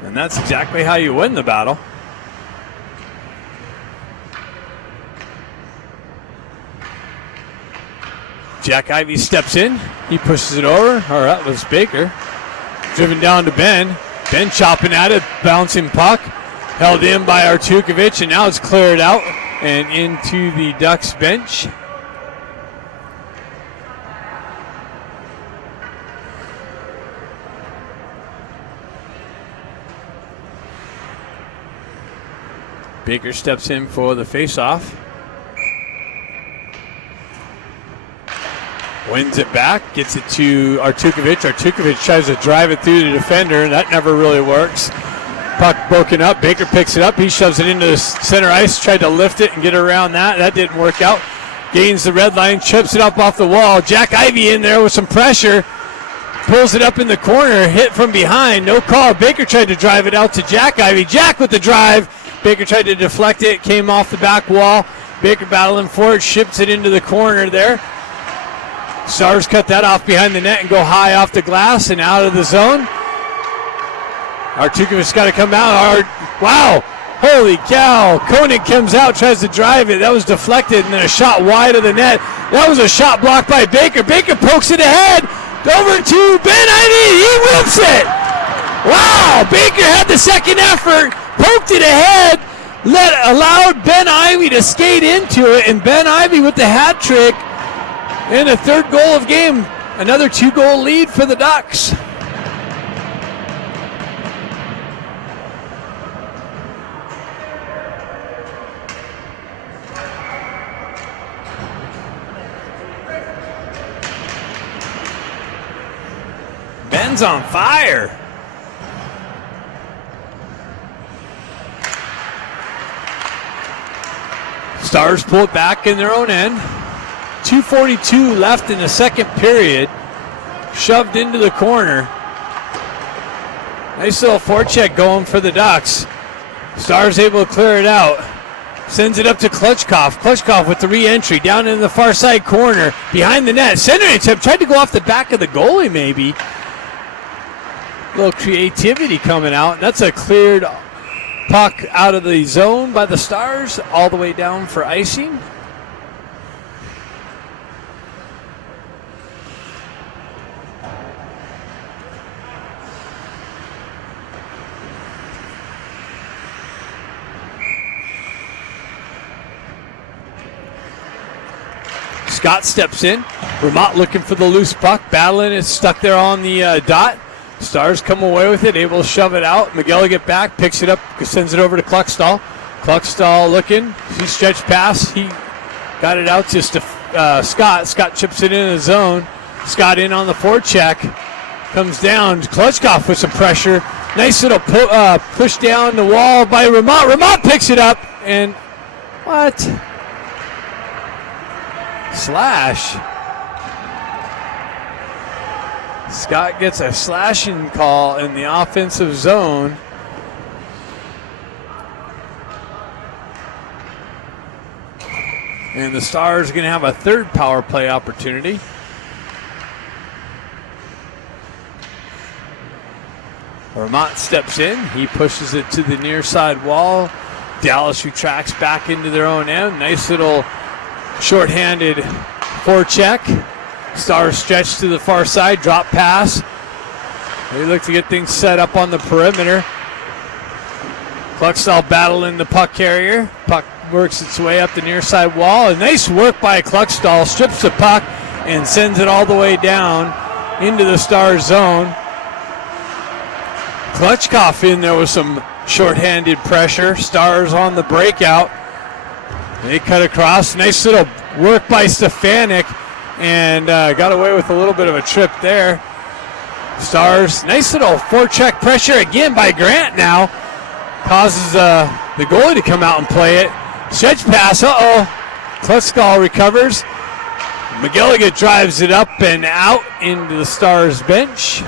And that's exactly how you win the battle. Jack Ivey steps in. He pushes it over. Or that was Baker. Driven down to Ben. Ben chopping at it. Bouncing puck. Held in by Artukovic. And now it's cleared out and into the Ducks bench. Baker steps in for the faceoff. Wins it back, gets it to Artukovic. Artukovic tries to drive it through the defender. That never really works. Puck broken up. Baker picks it up. He shoves it into the center ice. Tried to lift it and get around that. That didn't work out. Gains the red line, chips it up off the wall. Jack Ivey in there with some pressure. Pulls it up in the corner. Hit from behind. No call. Baker tried to drive it out to Jack Ivey. Jack with the drive. Baker tried to deflect it, came off the back wall. Baker battling for it, ships it into the corner there. Stars cut that off behind the net and go high off the glass and out of the zone. Artukovic's got to come out. Wow, Holy cow. Koenig comes out, tries to drive it. That was deflected, and then a shot wide of the net. That was a shot blocked by Baker. Baker pokes it ahead. Over to Ben Ivy. He whips it. Wow. Baker had the second effort, poked it ahead, allowed Ben Ivy to skate into it, and Ben Ivy with the hat trick and a third goal of game. Another 2-goal lead for the Ducks. Ben's on fire. Stars pull it back in their own end. 2:42 left in the second period. Shoved into the corner. Nice little forecheck going for the Ducks. Stars able to clear it out. Sends it up to Klutchkov. Klutchkov with the re-entry down in the far side corner. Behind the net. Center attempt. Tried to go off the back of the goalie maybe. A little creativity coming out. That's a cleared puck out of the zone by the Stars. All the way down for icing. Scott steps in. Vermont looking for the loose puck. Battling it, stuck there on the dot. Stars come away with it, able to shove it out. Miguel get back, picks it up, sends it over to Kluckstall. Kluckstall looking. He stretched pass. He got it out to Scott. Scott chips it in the zone. Scott in on the forecheck. Comes down. Klutchkov with some pressure. Nice little push down the wall by Vermont. Vermont picks it up. And what? Slash. Scott gets a slashing call in the offensive zone. And the Stars are going to have a third power play opportunity. Vermont steps in. He pushes it to the near side wall. Dallas retracts back into their own end. Nice little shorthanded forecheck. Stars stretch to the far side, drop pass. They look to get things set up on the perimeter. Kluckstall battling the puck carrier. Puck works its way up the near side wall. A nice work by Kluckstall. Strips the puck and sends it all the way down into the Stars zone. Klutchkov in there with some shorthanded pressure. Stars on the breakout. They cut across. Nice little work by Stefanik. And got away with a little bit of a trip there. Stars, nice little forecheck pressure again by Grant now. Causes the goalie to come out and play it. Stretch pass, Klutzkall recovers. McGilligan drives it up and out into the Stars bench.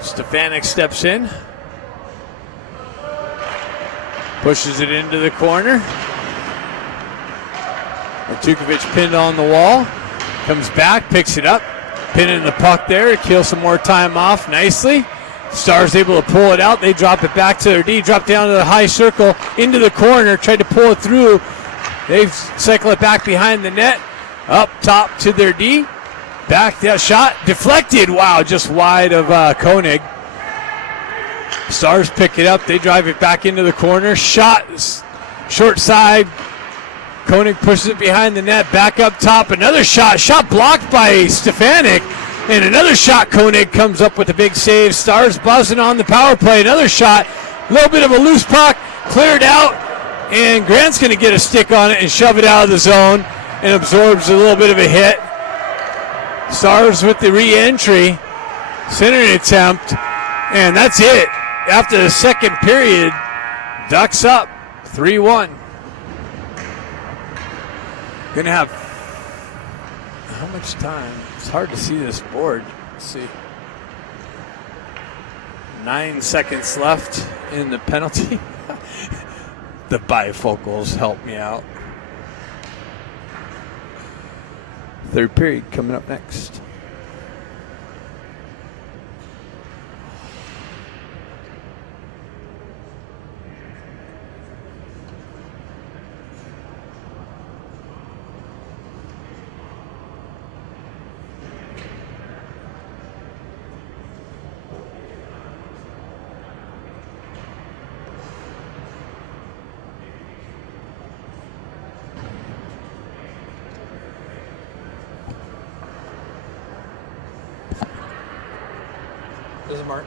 Stefanik steps in. Pushes it into the corner. Matukovic pinned on the wall. Comes back, picks it up. Pinning the puck there to kill some more time off nicely. Stars able to pull it out. They drop it back to their D. Drop down to the high circle into the corner. Tried to pull it through. They cycle it back behind the net. Up top to their D. Back, that shot deflected. Wow, just wide of Koenig. Stars pick it up. They drive it back into the corner. Shot, short side. Koenig pushes it behind the net. Back up top. Another shot. Shot blocked by Stefanik. And another shot. Koenig comes up with a big save. Stars buzzing on the power play. Another shot. A little bit of a loose puck. Cleared out. And Grant's going to get a stick on it and shove it out of the zone. And absorbs a little bit of a hit. Stars with the re-entry. Centering attempt. And that's it. After the second period, Ducks up 3-1. Gonna have how much time? It's hard to see this board. Let's see. 9 seconds left in the penalty. The bifocals help me out. Third period coming up next. This is Mark.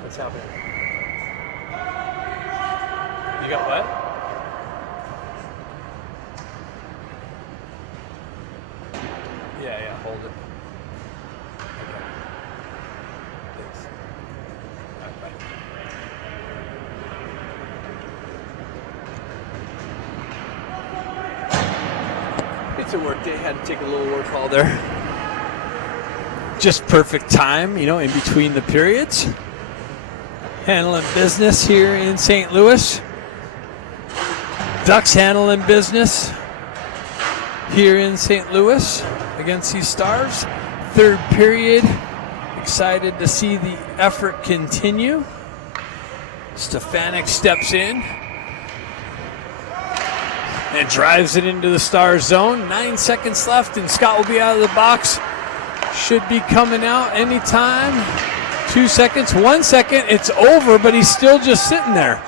What's happening? You got what? Yeah, hold it. Okay. Thanks. All right, bye. It's a work day. Had to take a little work call there. Just perfect time, in between the periods. Handling business here in St. Louis. Ducks handling business here in St. Louis against these Stars. Third period. Excited to see the effort continue. Stefanik steps in and drives it into the Stars zone. 9 seconds left, and Scott will be out of the box. Should be coming out anytime. 2 seconds, 1 second, it's over, but he's still just sitting there.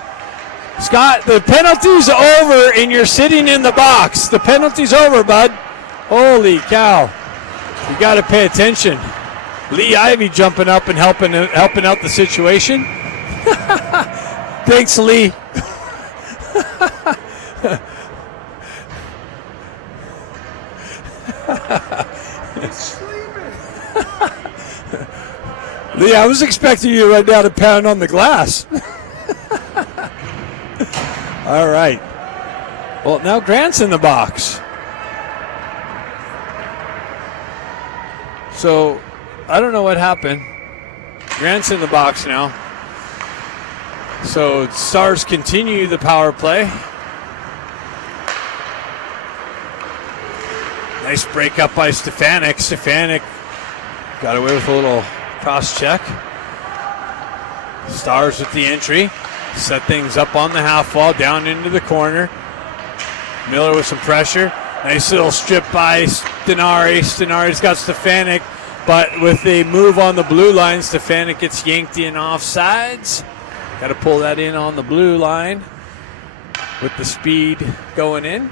Scott, the penalty's over, and you're sitting in the box. The penalty's over, bud. Holy cow. You got to pay attention. Lee Ivy jumping up and helping out the situation. Thanks, Lee. Lee, I was expecting you to run down and pound on the glass. All right. Well, now Grant's in the box. So, I don't know what happened. Grant's in the box now. So, Stars continue the power play. Nice break up by Stefanik. Stefanik got away with a little cross check. Stars with the entry. Set things up on the half wall, down into the corner. Miller with some pressure. Nice little strip by Stenari. Stenari's got Stefanik, but with a move on the blue line, Stefanik gets yanked in offsides. Got to pull that in on the blue line with the speed going in.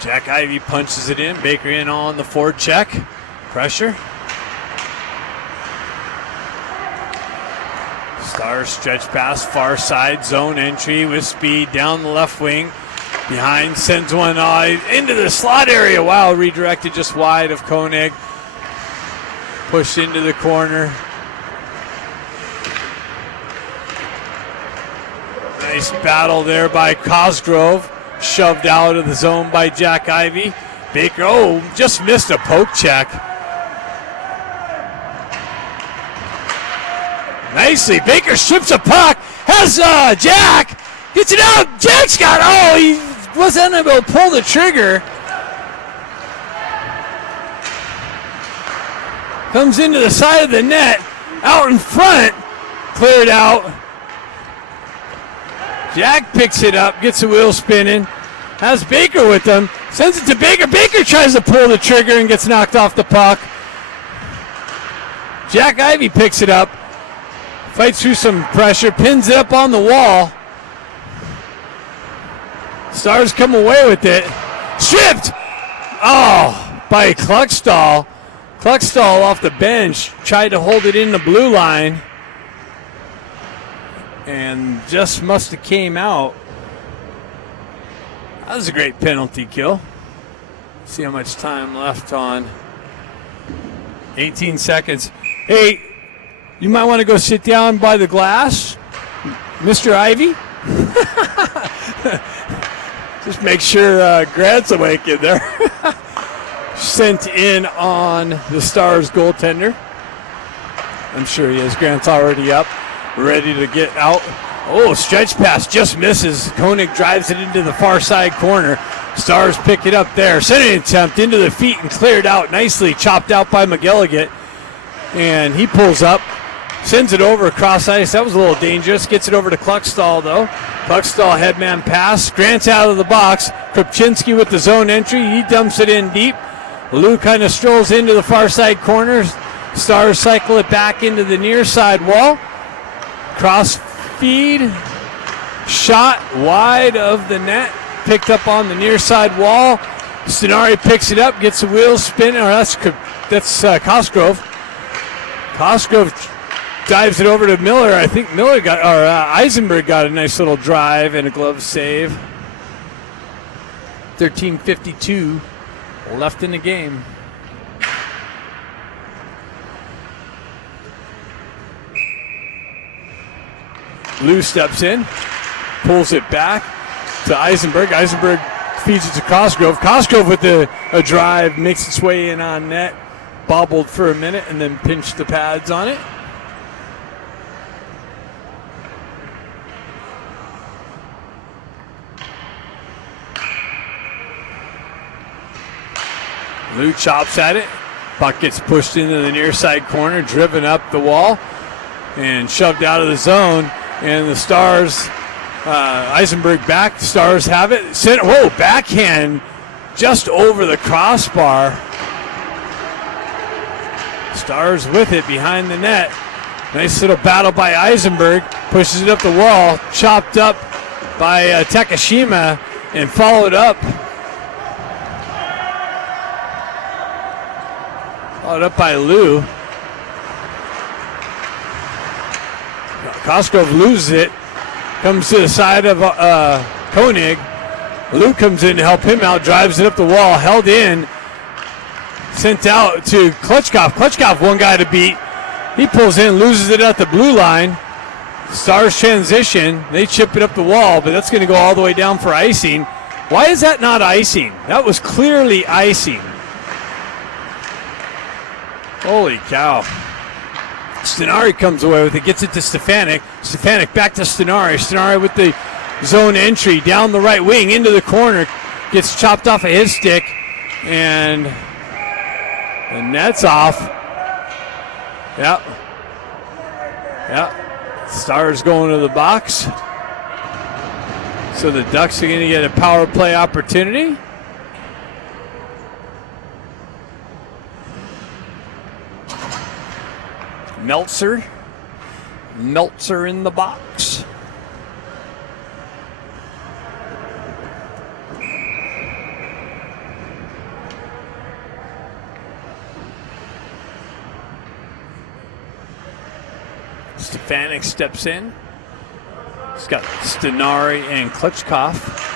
Jack Ivy punches it in. Baker in on the forecheck. Pressure. Stars stretch pass, far side, zone entry with speed down the left wing. Behind, sends one into the slot area. Wow, redirected just wide of Koenig. Pushed into the corner. Nice battle there by Cosgrove. Shoved out of the zone by Jack Ivy. Baker, just missed a poke check. Nicely, Baker strips a puck. Has Jack. Gets it out. Jack's got, he wasn't able to pull the trigger. Comes into the side of the net. Out in front. Cleared out. Jack picks it up, gets the wheel spinning, has Baker with him, sends it to Baker. Baker tries to pull the trigger and gets knocked off the puck. Jack Ivy picks it up, fights through some pressure, pins it up on the wall. Stars come away with it. Stripped! By Kluckstall. Kluckstall off the bench, tried to hold it in the blue line. And just must have came out. That was a great penalty kill. See how much time left on. 18 seconds. Hey, you might want to go sit down by the glass, Mr. Ivy. Just make sure Grant's awake in there. sent in on the Stars goaltender. I'm sure he is. Grant's already up, ready to get out. Oh, stretch pass just misses. Koenig drives it into the far side corner. Stars pick it up there. Centering attempt into the feet and cleared out nicely. Chopped out by McGilligan. And he pulls up, sends it over across ice. That was a little dangerous. Gets it over to Kluckstall, though. Kluckstall headman pass. Grant's out of the box. Krupczynski with the zone entry. He dumps it in deep. Lou kind of strolls into the far side corner. Stars cycle it back into the near side wall. Cross feed. Shot wide of the net. Picked up on the near side wall. Stenari picks it up, gets the wheels spinning. Or that's Cosgrove. Cosgrove dives it over to Miller. I think Eisenberg got a nice little drive and a glove save. 13:52 left in the game. Lou steps in, pulls it back to Eisenberg. Eisenberg feeds it to Cosgrove. Cosgrove with a drive, makes its way in on net, bobbled for a minute, and then pinched the pads on it. Lou chops at it. Puck gets pushed into the near side corner, driven up the wall, and shoved out of the zone. And the Stars, Eisenberg back. The Stars have it. Whoa, backhand just over the crossbar. Stars with it behind the net. Nice little battle by Eisenberg. Pushes it up the wall. Chopped up by Takashima and followed up. Followed up by Lou. Cosgrove loses it. Comes to the side of Koenig. Lou comes in to help him out. Drives it up the wall. Held in. Sent out to Klutchkov. Klutchkov, one guy to beat. He pulls in, loses it at the blue line. Stars transition. They chip it up the wall, but that's going to go all the way down for icing. Why is that not icing? That was clearly icing. Holy cow. Stenari comes away with it, gets it to Stefanik. Stefanik back to Stenari. Stenari with the zone entry down the right wing into the corner. Gets chopped off of his stick, and the net's off. Yep. Stars going to the box. So the Ducks are going to get a power play opportunity. Meltzer in the box. Stefanik steps in. He's got Stenari and Klutchkov.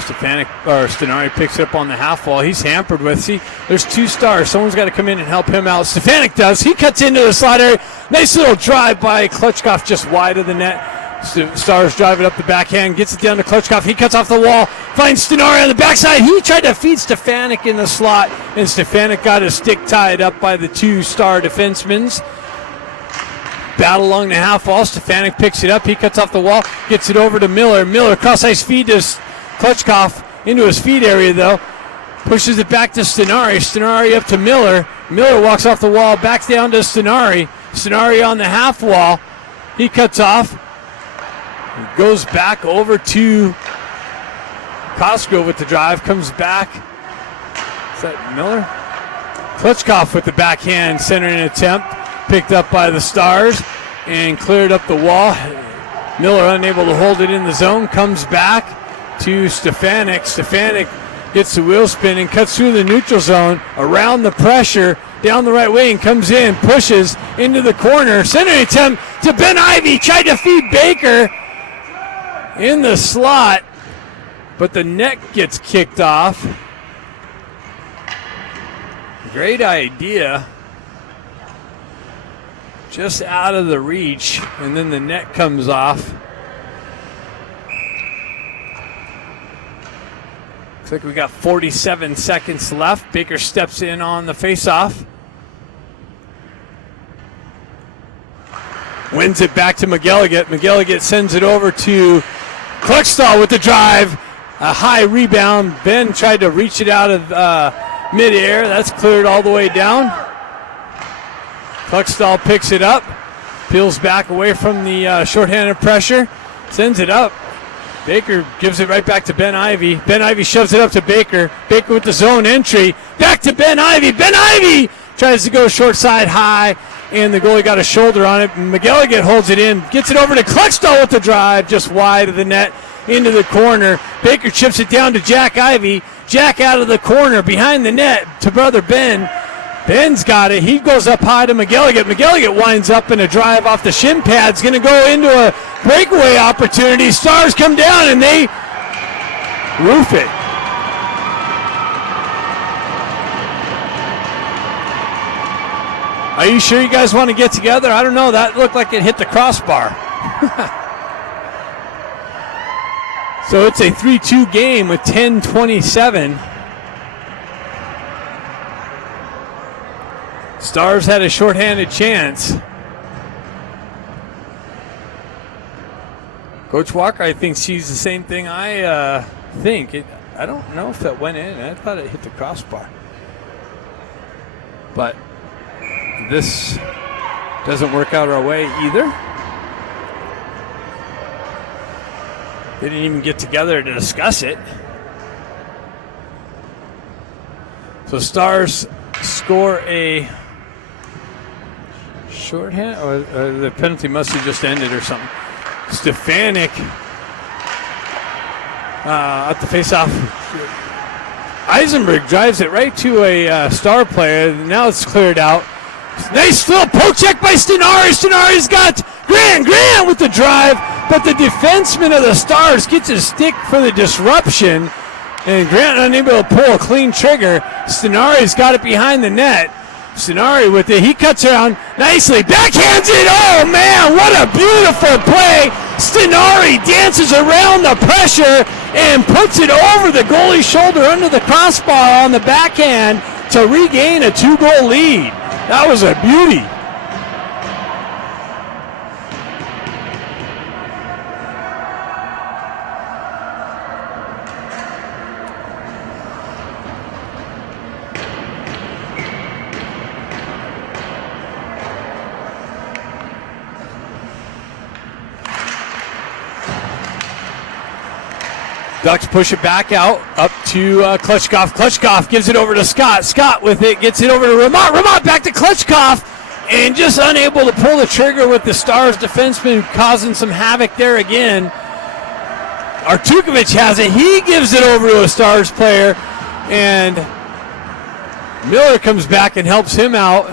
Stenari picks it up on the half wall. He's hampered with. See, there's two Stars. Someone's got to come in and help him out. Stefanik does. He cuts into the slot area. Nice little drive by Klutchkov, just wide of the net. Stars drive it up the backhand. Gets it down to Klutchkov. He cuts off the wall. Finds Stenari on the backside. He tried to feed Stefanik in the slot, and Stefanik got his stick tied up by the two Star defensemen. Battle along the half wall. Stefanik picks it up. He cuts off the wall. Gets it over to Miller. Miller cross-ice feed to Klutchkov into his feed area, though. Pushes it back to Stenari. Stenari up to Miller. Miller walks off the wall, back down to Stenari. Stenari on the half wall. He cuts off. He goes back over to Cosgrove with the drive. Comes back. Is that Miller? Klutchkov with the backhand centering attempt. Picked up by the Stars and cleared up the wall. Miller unable to hold it in the zone. Comes back to Stefanik. Stefanik gets the wheel spin and cuts through the neutral zone, around the pressure, down the right wing, comes in, pushes into the corner. Centering attempt to Ben Ivey. Tried to feed Baker in the slot, but the net gets kicked off. Great idea. Just out of the reach, and then the net comes off. Looks like we got 47 seconds left. Baker steps in on the faceoff. Wins it back to McGilligan. McGilligan sends it over to Cluckstall with the drive. A high rebound. Ben tried to reach it out of midair. That's cleared all the way down. Cluckstall picks it up. Peels back away from the shorthanded pressure. Sends it up. Baker gives it right back to Ben Ivy. Ben Ivy shoves it up to Baker. Baker with the zone entry. Back to Ben Ivy. Ben Ivy tries to go short side high, and the goalie got a shoulder on it. McGilligan holds it in. Gets it over to Cluckstall with the drive, just wide of the net into the corner. Baker chips it down to Jack Ivy. Jack out of the corner behind the net to brother Ben. Ben's got it. He goes up high to McGilligan. McGilligan winds up in a drive off the shin pads. Going to go into a breakaway opportunity. Stars come down and they roof it. Are you sure you guys want to get together? I don't know. That looked like it hit the crossbar. So it's a 3-2 game with 10:27. Stars had a shorthanded chance. Coach Walker, I think, sees the same thing I think. I don't know if that went in. I thought it hit the crossbar. But this doesn't work out our way either. They didn't even get together to discuss it. So Stars score a shorthand, or the penalty must have just ended or something. Stefanik at the faceoff. Eisenberg drives it right to a Star player. Now it's cleared out. Nice little poke check by Stenari. Stenari's got Grant with the drive, but the defenseman of the Stars gets his stick for the disruption, and Grant unable to pull a clean trigger. Stenari's got it behind the net. Stenari with it. He cuts around nicely. Backhands it. Oh, man, what a beautiful play. Stenari dances around the pressure and puts it over the goalie's shoulder under the crossbar on the backhand to regain a 2-goal lead. That was a beauty. Ducks push it back out, up to Klutchkov. Klutchkov gives it over to Scott. Scott with it, gets it over to Ramot. Ramot back to Klutchkov, and just unable to pull the trigger with the Stars defenseman, causing some havoc there again. Artukovic has it. He gives it over to a Stars player, and Miller comes back and helps him out.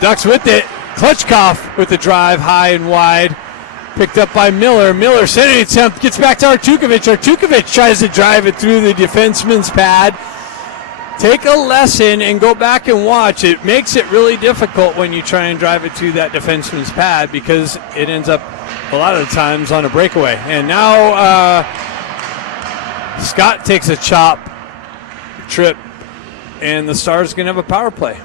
Ducks with it. Klutchkov with the drive high and wide. Picked up by Miller. Miller sending it attempt, gets back to Artukovic. Artukovic tries to drive it through the defenseman's pad. Take a lesson and go back and watch. It makes it really difficult when you try and drive it through that defenseman's pad because it ends up a lot of the times on a breakaway. And now Scott takes a chop trip, and the Stars are going to have a power play.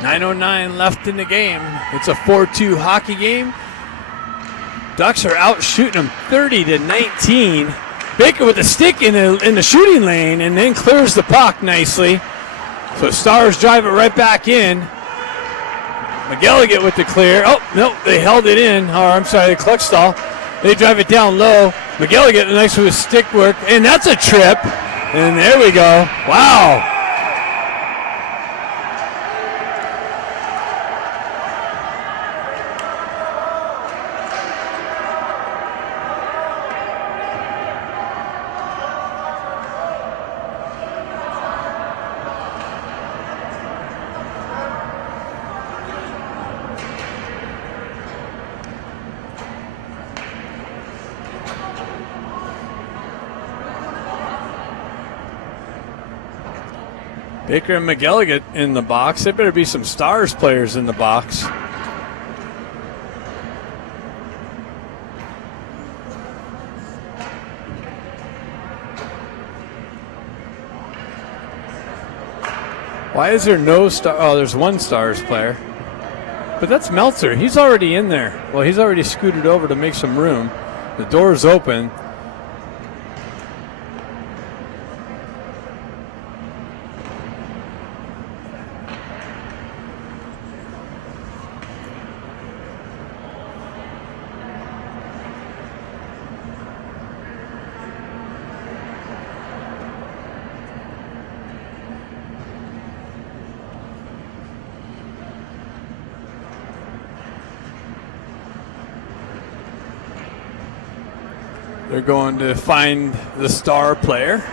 .09 left in the game. It's a 4-2 hockey game. Ducks are out shooting them 30-19. Baker with the stick in the shooting lane and then clears the puck nicely. So Stars drive it right back in. McGilligan with the clear. Oh, no, they held it in. Or I'm sorry, the Cluckstall. They drive it down low. McGilligan nice with his stick work. And that's a trip. And there we go. Wow. Baker and McGilligan in the box. There better be some Stars players in the box. Why is there no star? Oh, there's one Stars player. But that's Meltzer. He's already in there. Well, he's already scooted over to make some room. The door's open. They're going to find the star player.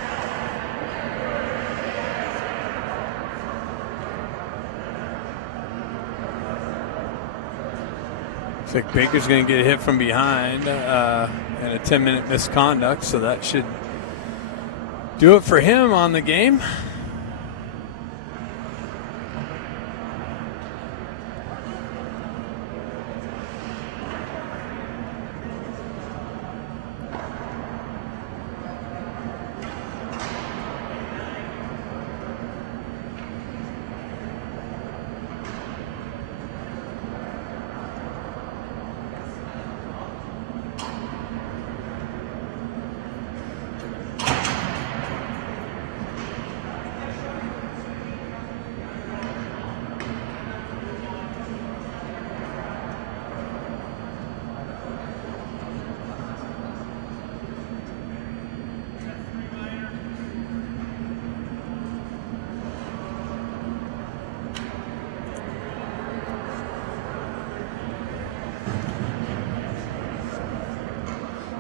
Looks like Baker's going to get a hit from behind and a 10-minute misconduct, so that should do it for him on the game.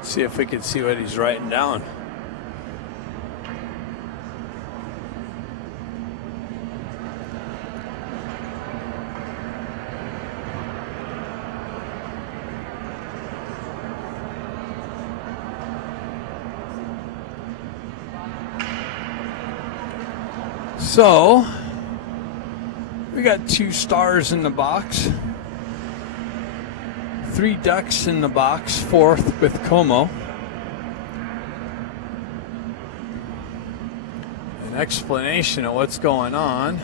See if we can see what he's writing down. So, we got 2 Stars in the box. 3 Ducks in the box, 4th with Como. An explanation of what's going on.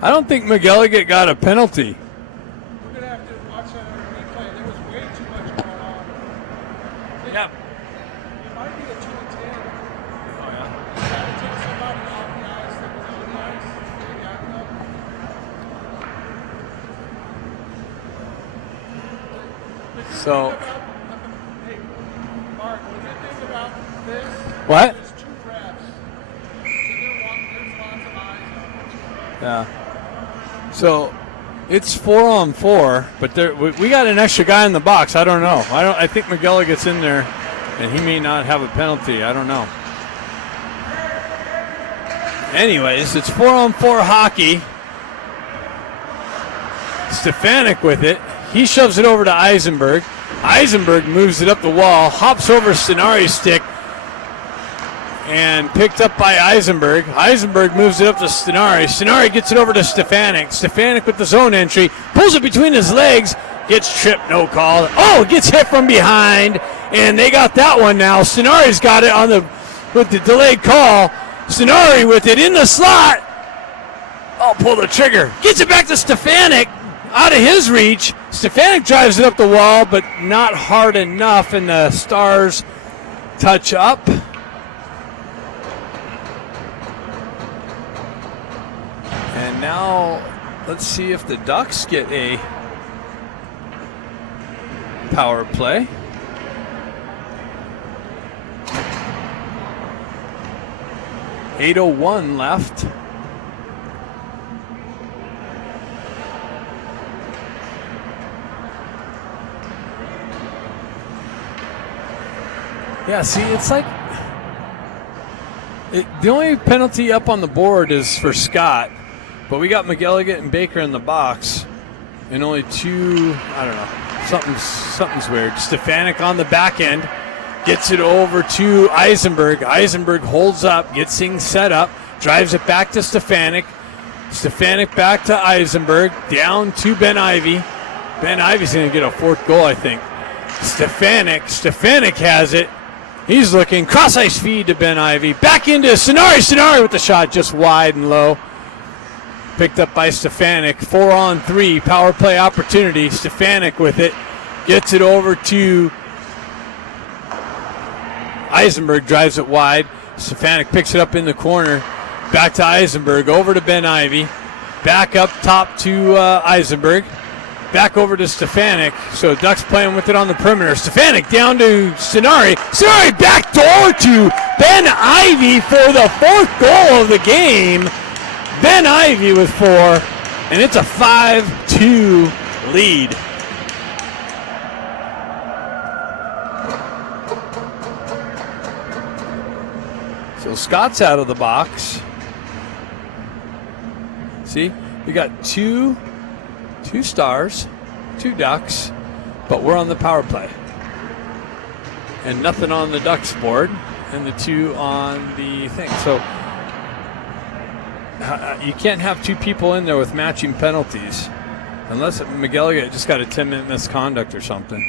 I don't think McGilligan got a penalty. We're going to have to watch that on a replay. There was way too much going on. Yeah. It might be a 2-10. Oh, yeah. You got to take somebody off the ice that was on the ice. They got them. So. Hey, Mark, the good thing about this What? is 2 refs. So there's lots of eyes on it. Yeah. So it's 4-on-4, but we got an extra guy in the box. I don't know. I think McGilligan's in there, and he may not have a penalty. I don't know. Anyways, it's 4-on-4 hockey. Stefanik with it. He shoves it over to Eisenberg. Eisenberg moves it up the wall, hops over Stenari's stick, and picked up by Eisenberg. Eisenberg moves it up to Stenari. Stenari gets it over to Stefanik. Stefanik with the zone entry, pulls it between his legs, gets tripped, no call. Oh, gets hit from behind, and they got that one now. Stenari's got it with the delayed call. Stenari with it in the slot. Oh, pull the trigger. Gets it back to Stefanik, out of his reach. Stefanik drives it up the wall, but not hard enough, and the Stars touch up. And now Let's see if the Ducks get a power play. .801 left. Yeah, see, it's like the only penalty up on the board is for Scott, but we got McElligott and Baker in the box, and only two. I don't know. Something's weird. Stefanik on the back end gets it over to Eisenberg. Eisenberg holds up, gets things set up, drives it back to Stefanik. Stefanik back to Eisenberg, down to Ben Ivy. Ben Ivy's going to get a fourth goal, I think. Stefanik has it. He's looking, cross-ice feed to Ben Ivy. Back into Sonari. Sonari with the shot just wide and low. Picked up by Stefanik. 4-on-3, power play opportunity. Stefanik with it. Gets it over to Eisenberg, drives it wide. Stefanik picks it up in the corner. Back to Eisenberg, over to Ben Ivy. Back up top to Eisenberg. Back over to Stefanik. So Ducks playing with it on the perimeter. Stefanik down to Sonari. Sonari back door to Ben Ivy for the fourth goal of the game. Ben Ivy with 4, and it's a 5-2 lead. So Scott's out of the box. See, we got two Stars, 2 Ducks, but we're on the power play. And nothing on the Ducks board, and the 2 on the thing. So you can't have 2 people in there with matching penalties, unless McElligott just got a 10-minute misconduct or something.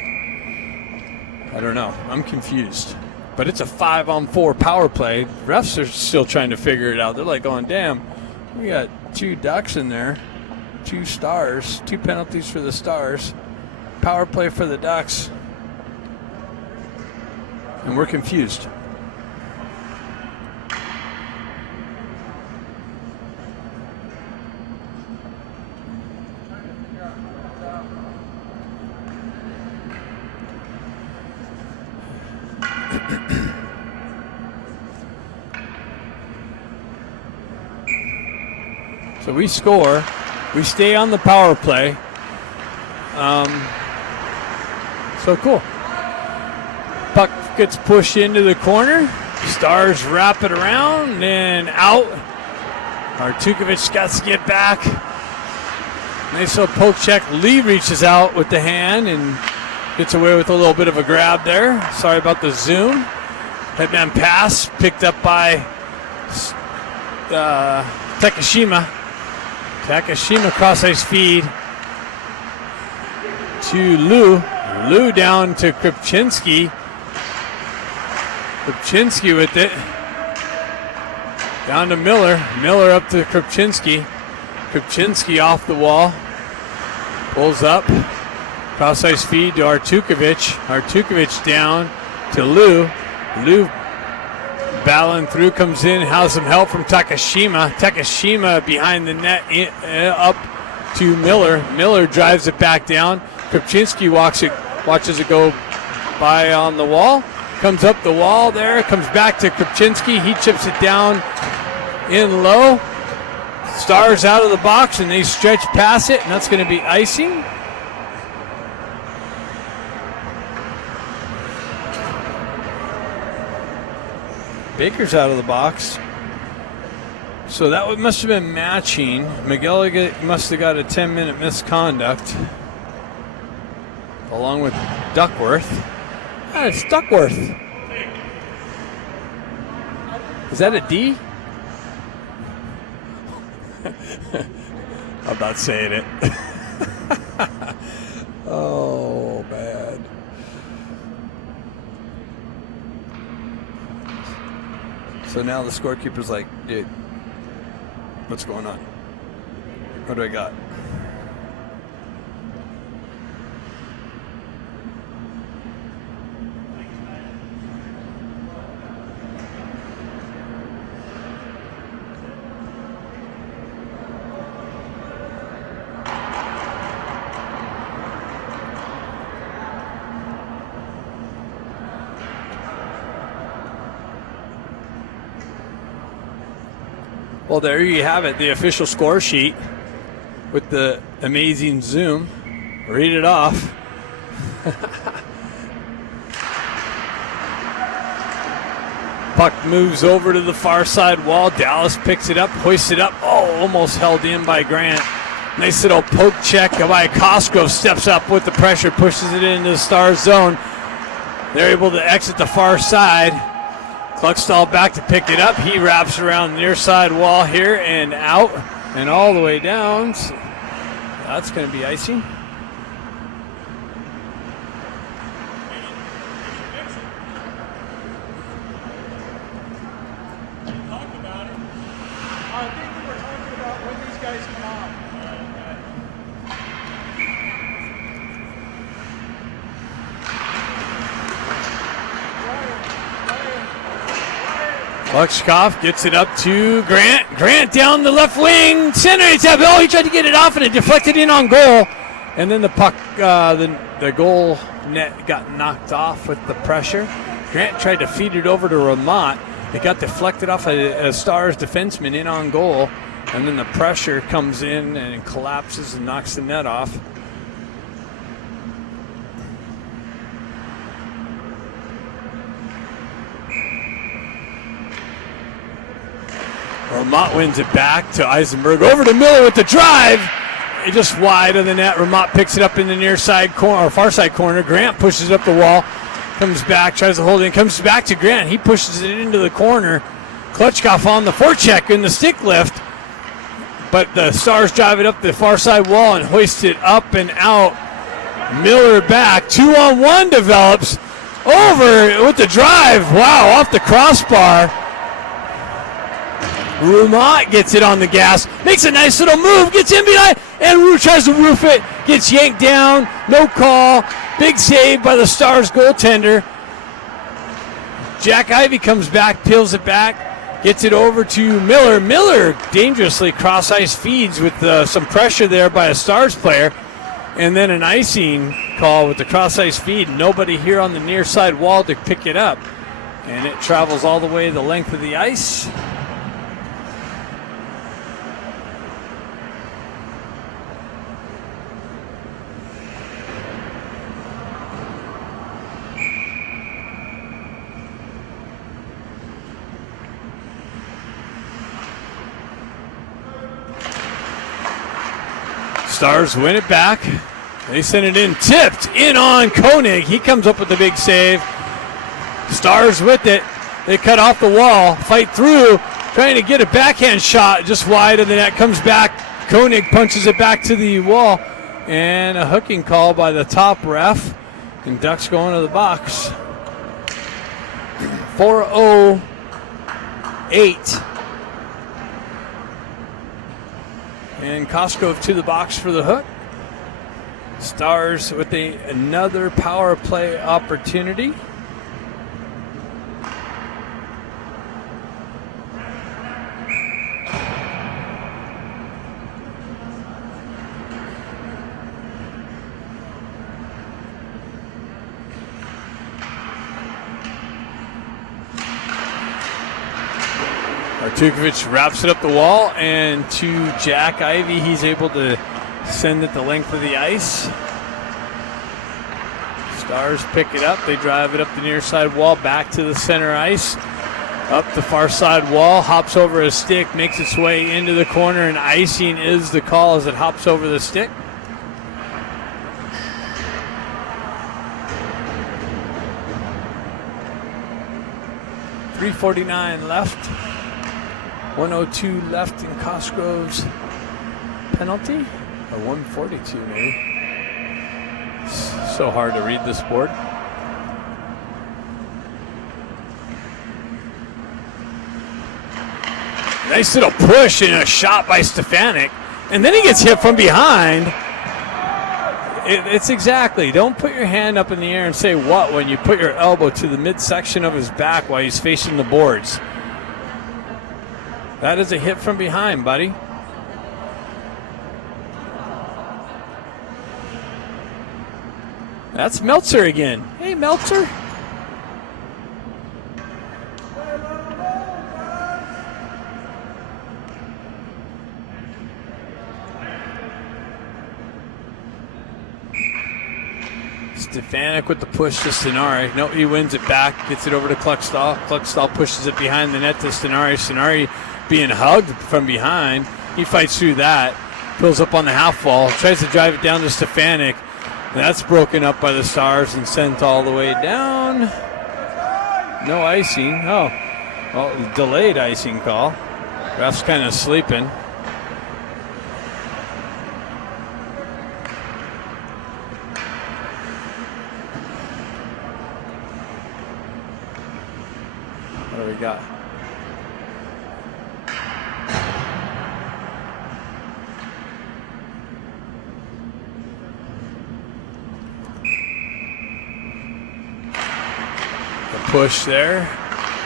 I don't know. I'm confused. But it's a 5-on-4 power play. Refs are still trying to figure it out. They're like going, damn, we got 2 Ducks in there. 2 Stars, 2 penalties for the Stars, power play for the Ducks, and we're confused. So we score. We stay on the power play. So cool. Puck gets pushed into the corner. Stars wrap it around and out. Artukovic got to get back. Nice little poke check. Lee reaches out with the hand and gets away with a little bit of a grab there. Sorry about the zoom. Headman pass picked up by Takashima. Takashima cross-ice feed to Lou. Lou down to Krupczynski. Krupczynski with it. Down to Miller. Miller up to Krupczynski. Krupczynski off the wall. Pulls up. Cross-ice feed to Artukovic. Artukovic down to Lou. Lou battling through, comes in, has some help from Takashima. Takashima behind the net, up to Miller. Miller drives it back down. Krupczynski watches it go by on the wall. Comes up the wall there, comes back to Krupczynski. He chips it down in low. Stars out of the box, and they stretch past it, and that's going to be icing. Baker's out of the box. So that must have been matching. McElligott must have got a 10-minute misconduct. Along with Duckworth. Ah, it's Duckworth. Is that a D? I'm not saying it. Oh, bad. So now the scorekeeper's like, dude, what's going on? What do I got? Well, there you have it, the official score sheet with the amazing zoom. Read it off. Puck moves over to the far side wall. Dallas picks it up, hoists it up. Oh, almost held in by Grant. Nice little poke check by Cosgrove. Steps up with the pressure, pushes it into the Stars zone. They're able to exit the far side. Kluckstall back to pick it up. He wraps around the near side wall here and out and all the way down. So that's going to be icing. Kluckskopf gets it up to Grant. Grant down the left wing. Center. He tried to get it off and it deflected in on goal. And then the puck, the goal net got knocked off with the pressure. Grant tried to feed it over to Ramot. It got deflected off a Stars defenseman in on goal. And then the pressure comes in and collapses and knocks the net off. Ramot wins it back to Eisenberg. Over to Miller with the drive. Just wide of the net. Ramot picks it up in the near side corner, or far side corner. Grant pushes it up the wall. Comes back, tries to hold it in. Comes back to Grant. He pushes it into the corner. Kluckskopf on the forecheck in the stick lift. But the Stars drive it up the far side wall and hoist it up and out. Miller back. 2-on-1 develops. Over with the drive. Wow, off the crossbar. Ramot gets it on the gas, makes a nice little move, gets in behind, and tries to roof it, gets yanked down, no call, big save by the Stars goaltender. Jack Ivey comes back, peels it back, gets it over to Miller. Miller dangerously cross ice feeds with some pressure there by a Stars player, and then an icing call with the cross ice feed. Nobody here on the near side wall to pick it up, and it travels all the way the length of the ice. Stars win it back. They send it in, tipped in on Koenig. He comes up with a big save. Stars with it. They cut off the wall, fight through, trying to get a backhand shot just wide of the net. Comes back. Koenig punches it back to the wall. And a hooking call by the top ref. And Ducks going to the box. 4:08. And Cosgrove to the box for the hook. Stars with another power play opportunity. Artukovic wraps it up the wall, and to Jack Ivey, he's able to send it the length of the ice. Stars pick it up. They drive it up the near side wall, back to the center ice. Up the far side wall, hops over a stick, makes its way into the corner, and icing is the call as it hops over the stick. .349 left. 102 left in Cosgrove's penalty, or 142 maybe. It's so hard to read this board. Nice little push and a shot by Stefanik, and then he gets hit from behind. It's exactly, don't put your hand up in the air and say what when you put your elbow to the midsection of his back while he's facing the boards. That is a hit from behind, buddy. That's Meltzer again. Hey, Meltzer. Stefanik with the push to Stenari. No, he wins it back, gets it over to Kluckstall. Kluckstall pushes it behind the net to Stenari. Stenari being hugged from behind. He fights through that, pulls up on the half wall, tries to drive it down to Stefanik. That's broken up by the Stars and sent all the way down. No icing. Oh, well, delayed icing call. Ref's kind of sleeping. What do we got? Push there.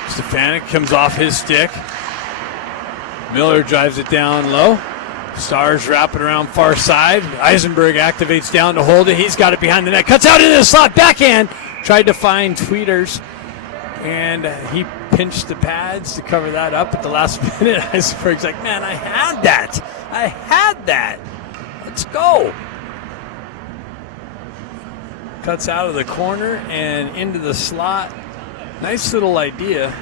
Stefanik comes off his stick. Miller drives it down low. Stars wrap it around far side. Eisenberg activates down to hold it. He's got it behind the net. Cuts out into the slot. Backhand. Tried to find Tweeters. And he pinched the pads to cover that up at the last minute. Eisenberg's like, man, I had that. I had that. Let's go. Cuts out of the corner and into the slot. Nice little idea,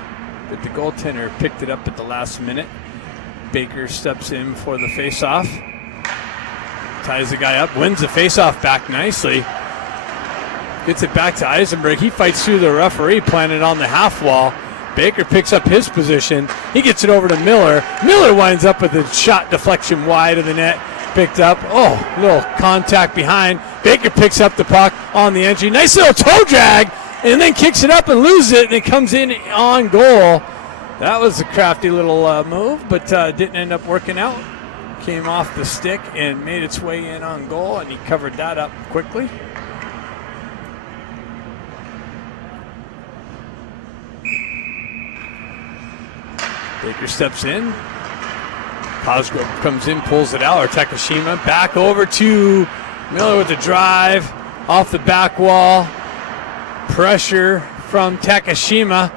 but the goaltender picked it up at the last minute. Baker steps in for the faceoff. Ties the guy up, wins the faceoff back nicely. Gets it back to Eisenberg. He fights through the referee, planted on the half wall. Baker picks up his position. He gets it over to Miller. Miller winds up with a shot deflection wide of the net. Picked up. Oh, little contact behind. Baker picks up the puck on the entry. Nice little toe drag. And then kicks it up and loses it, and it comes in on goal. That was a crafty little move, but didn't end up working out. Came off the stick and made its way in on goal, and he covered that up quickly. Baker steps in. Cosgrove comes in, pulls it out, or Takashima. Back over to Miller with the drive. Off the back wall. Pressure from Takashima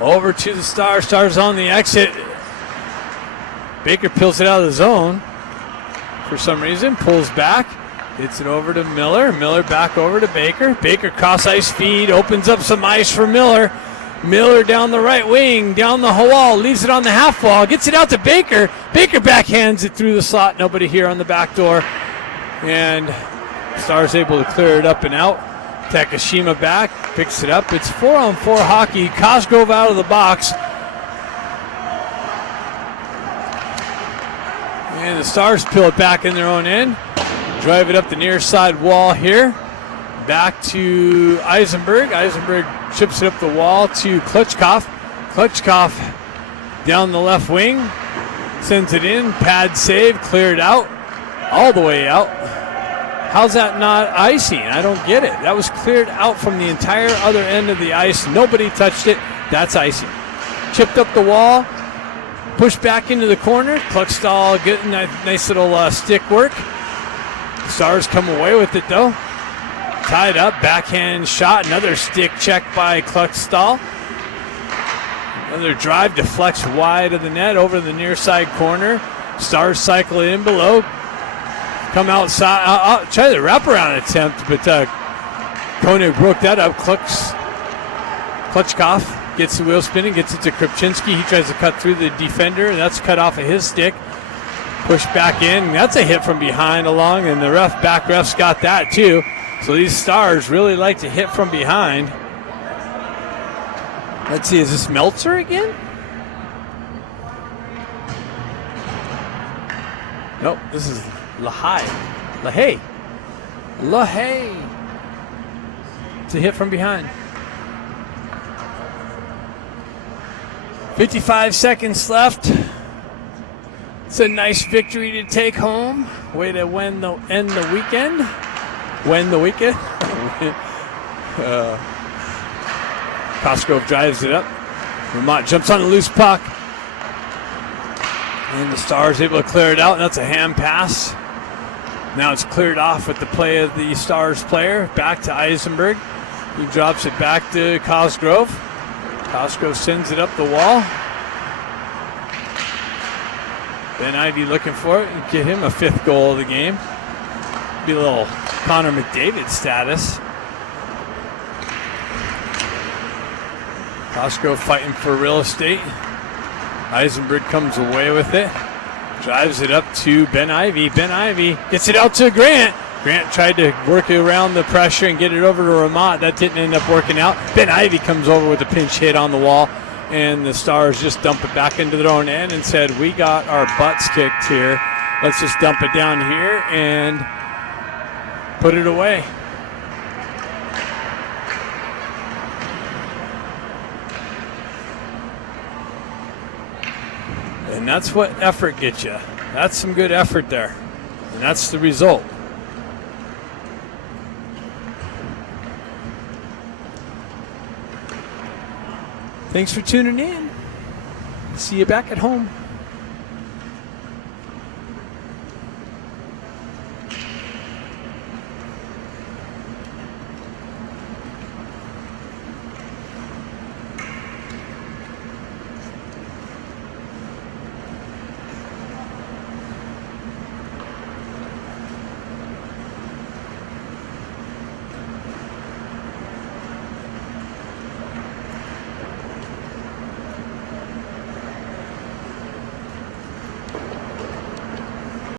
over to the Stars. Stars on the exit. Baker peels it out of the zone for some reason. Pulls back. Gets it over to Miller. Miller back over to Baker. Baker cross ice feed. Opens up some ice for Miller. Miller down the right wing. Down the wall. Leaves it on the half wall. Gets it out to Baker. Baker backhands it through the slot. Nobody here on the back door. And Stars able to clear it up and out. Takashima back, picks it up. It's 4-on-4 hockey. Cosgrove out of the box. And the Stars peel it back in their own end. Drive it up the near side wall here. Back to Eisenberg. Eisenberg chips it up the wall to Klitschkoff. Klitschkoff down the left wing. Sends it in. Pad save. Cleared out. All the way out. How's that not icing? I don't get it. That was cleared out from the entire other end of the ice. Nobody touched it. That's icing. Chipped up the wall. Pushed back into the corner. Kluckstall getting a nice little stick work. Stars come away with it though. Tied up. Backhand shot. Another stick check by Kluckstall. Another drive deflects wide of the net over the near side corner. Stars cycle in below. Come outside, try the wraparound attempt, but Koenig broke that up. Klitschkoff gets the wheel spinning, gets it to Kripchinski. He tries to cut through the defender, and that's cut off of his stick. Push back in. That's a hit from behind along, and the back ref's got that too. So these Stars really like to hit from behind. Let's see, is this Meltzer again? Nope, this is LaHaye. It's a hit from behind. 55 seconds left. It's a nice victory to take home. Way to end the weekend. Win the weekend. Cosgrove drives it up. Vermont jumps on the loose puck. And the Stars able to clear it out. That's a hand pass. Now it's cleared off with the play of the Stars player. Back to Eisenberg. He drops it back to Cosgrove. Cosgrove sends it up the wall. Ben Ivey looking for it and get him a 5th goal of the game. Be a little Connor McDavid status. Costco fighting for real estate. Eisenberg comes away with it. Drives it up to Ben Ivy. Ben Ivy gets it out to Grant. Grant tried to work around the pressure and get it over to Ramat. That didn't end up working out. Ben Ivy comes over with a pinch hit on the wall, and the Stars just dump it back into their own end and said, we got our butts kicked here. Let's just dump it down here and put it away. And that's what effort gets you. That's some good effort there. And that's the result. Thanks for tuning in. See you back at home.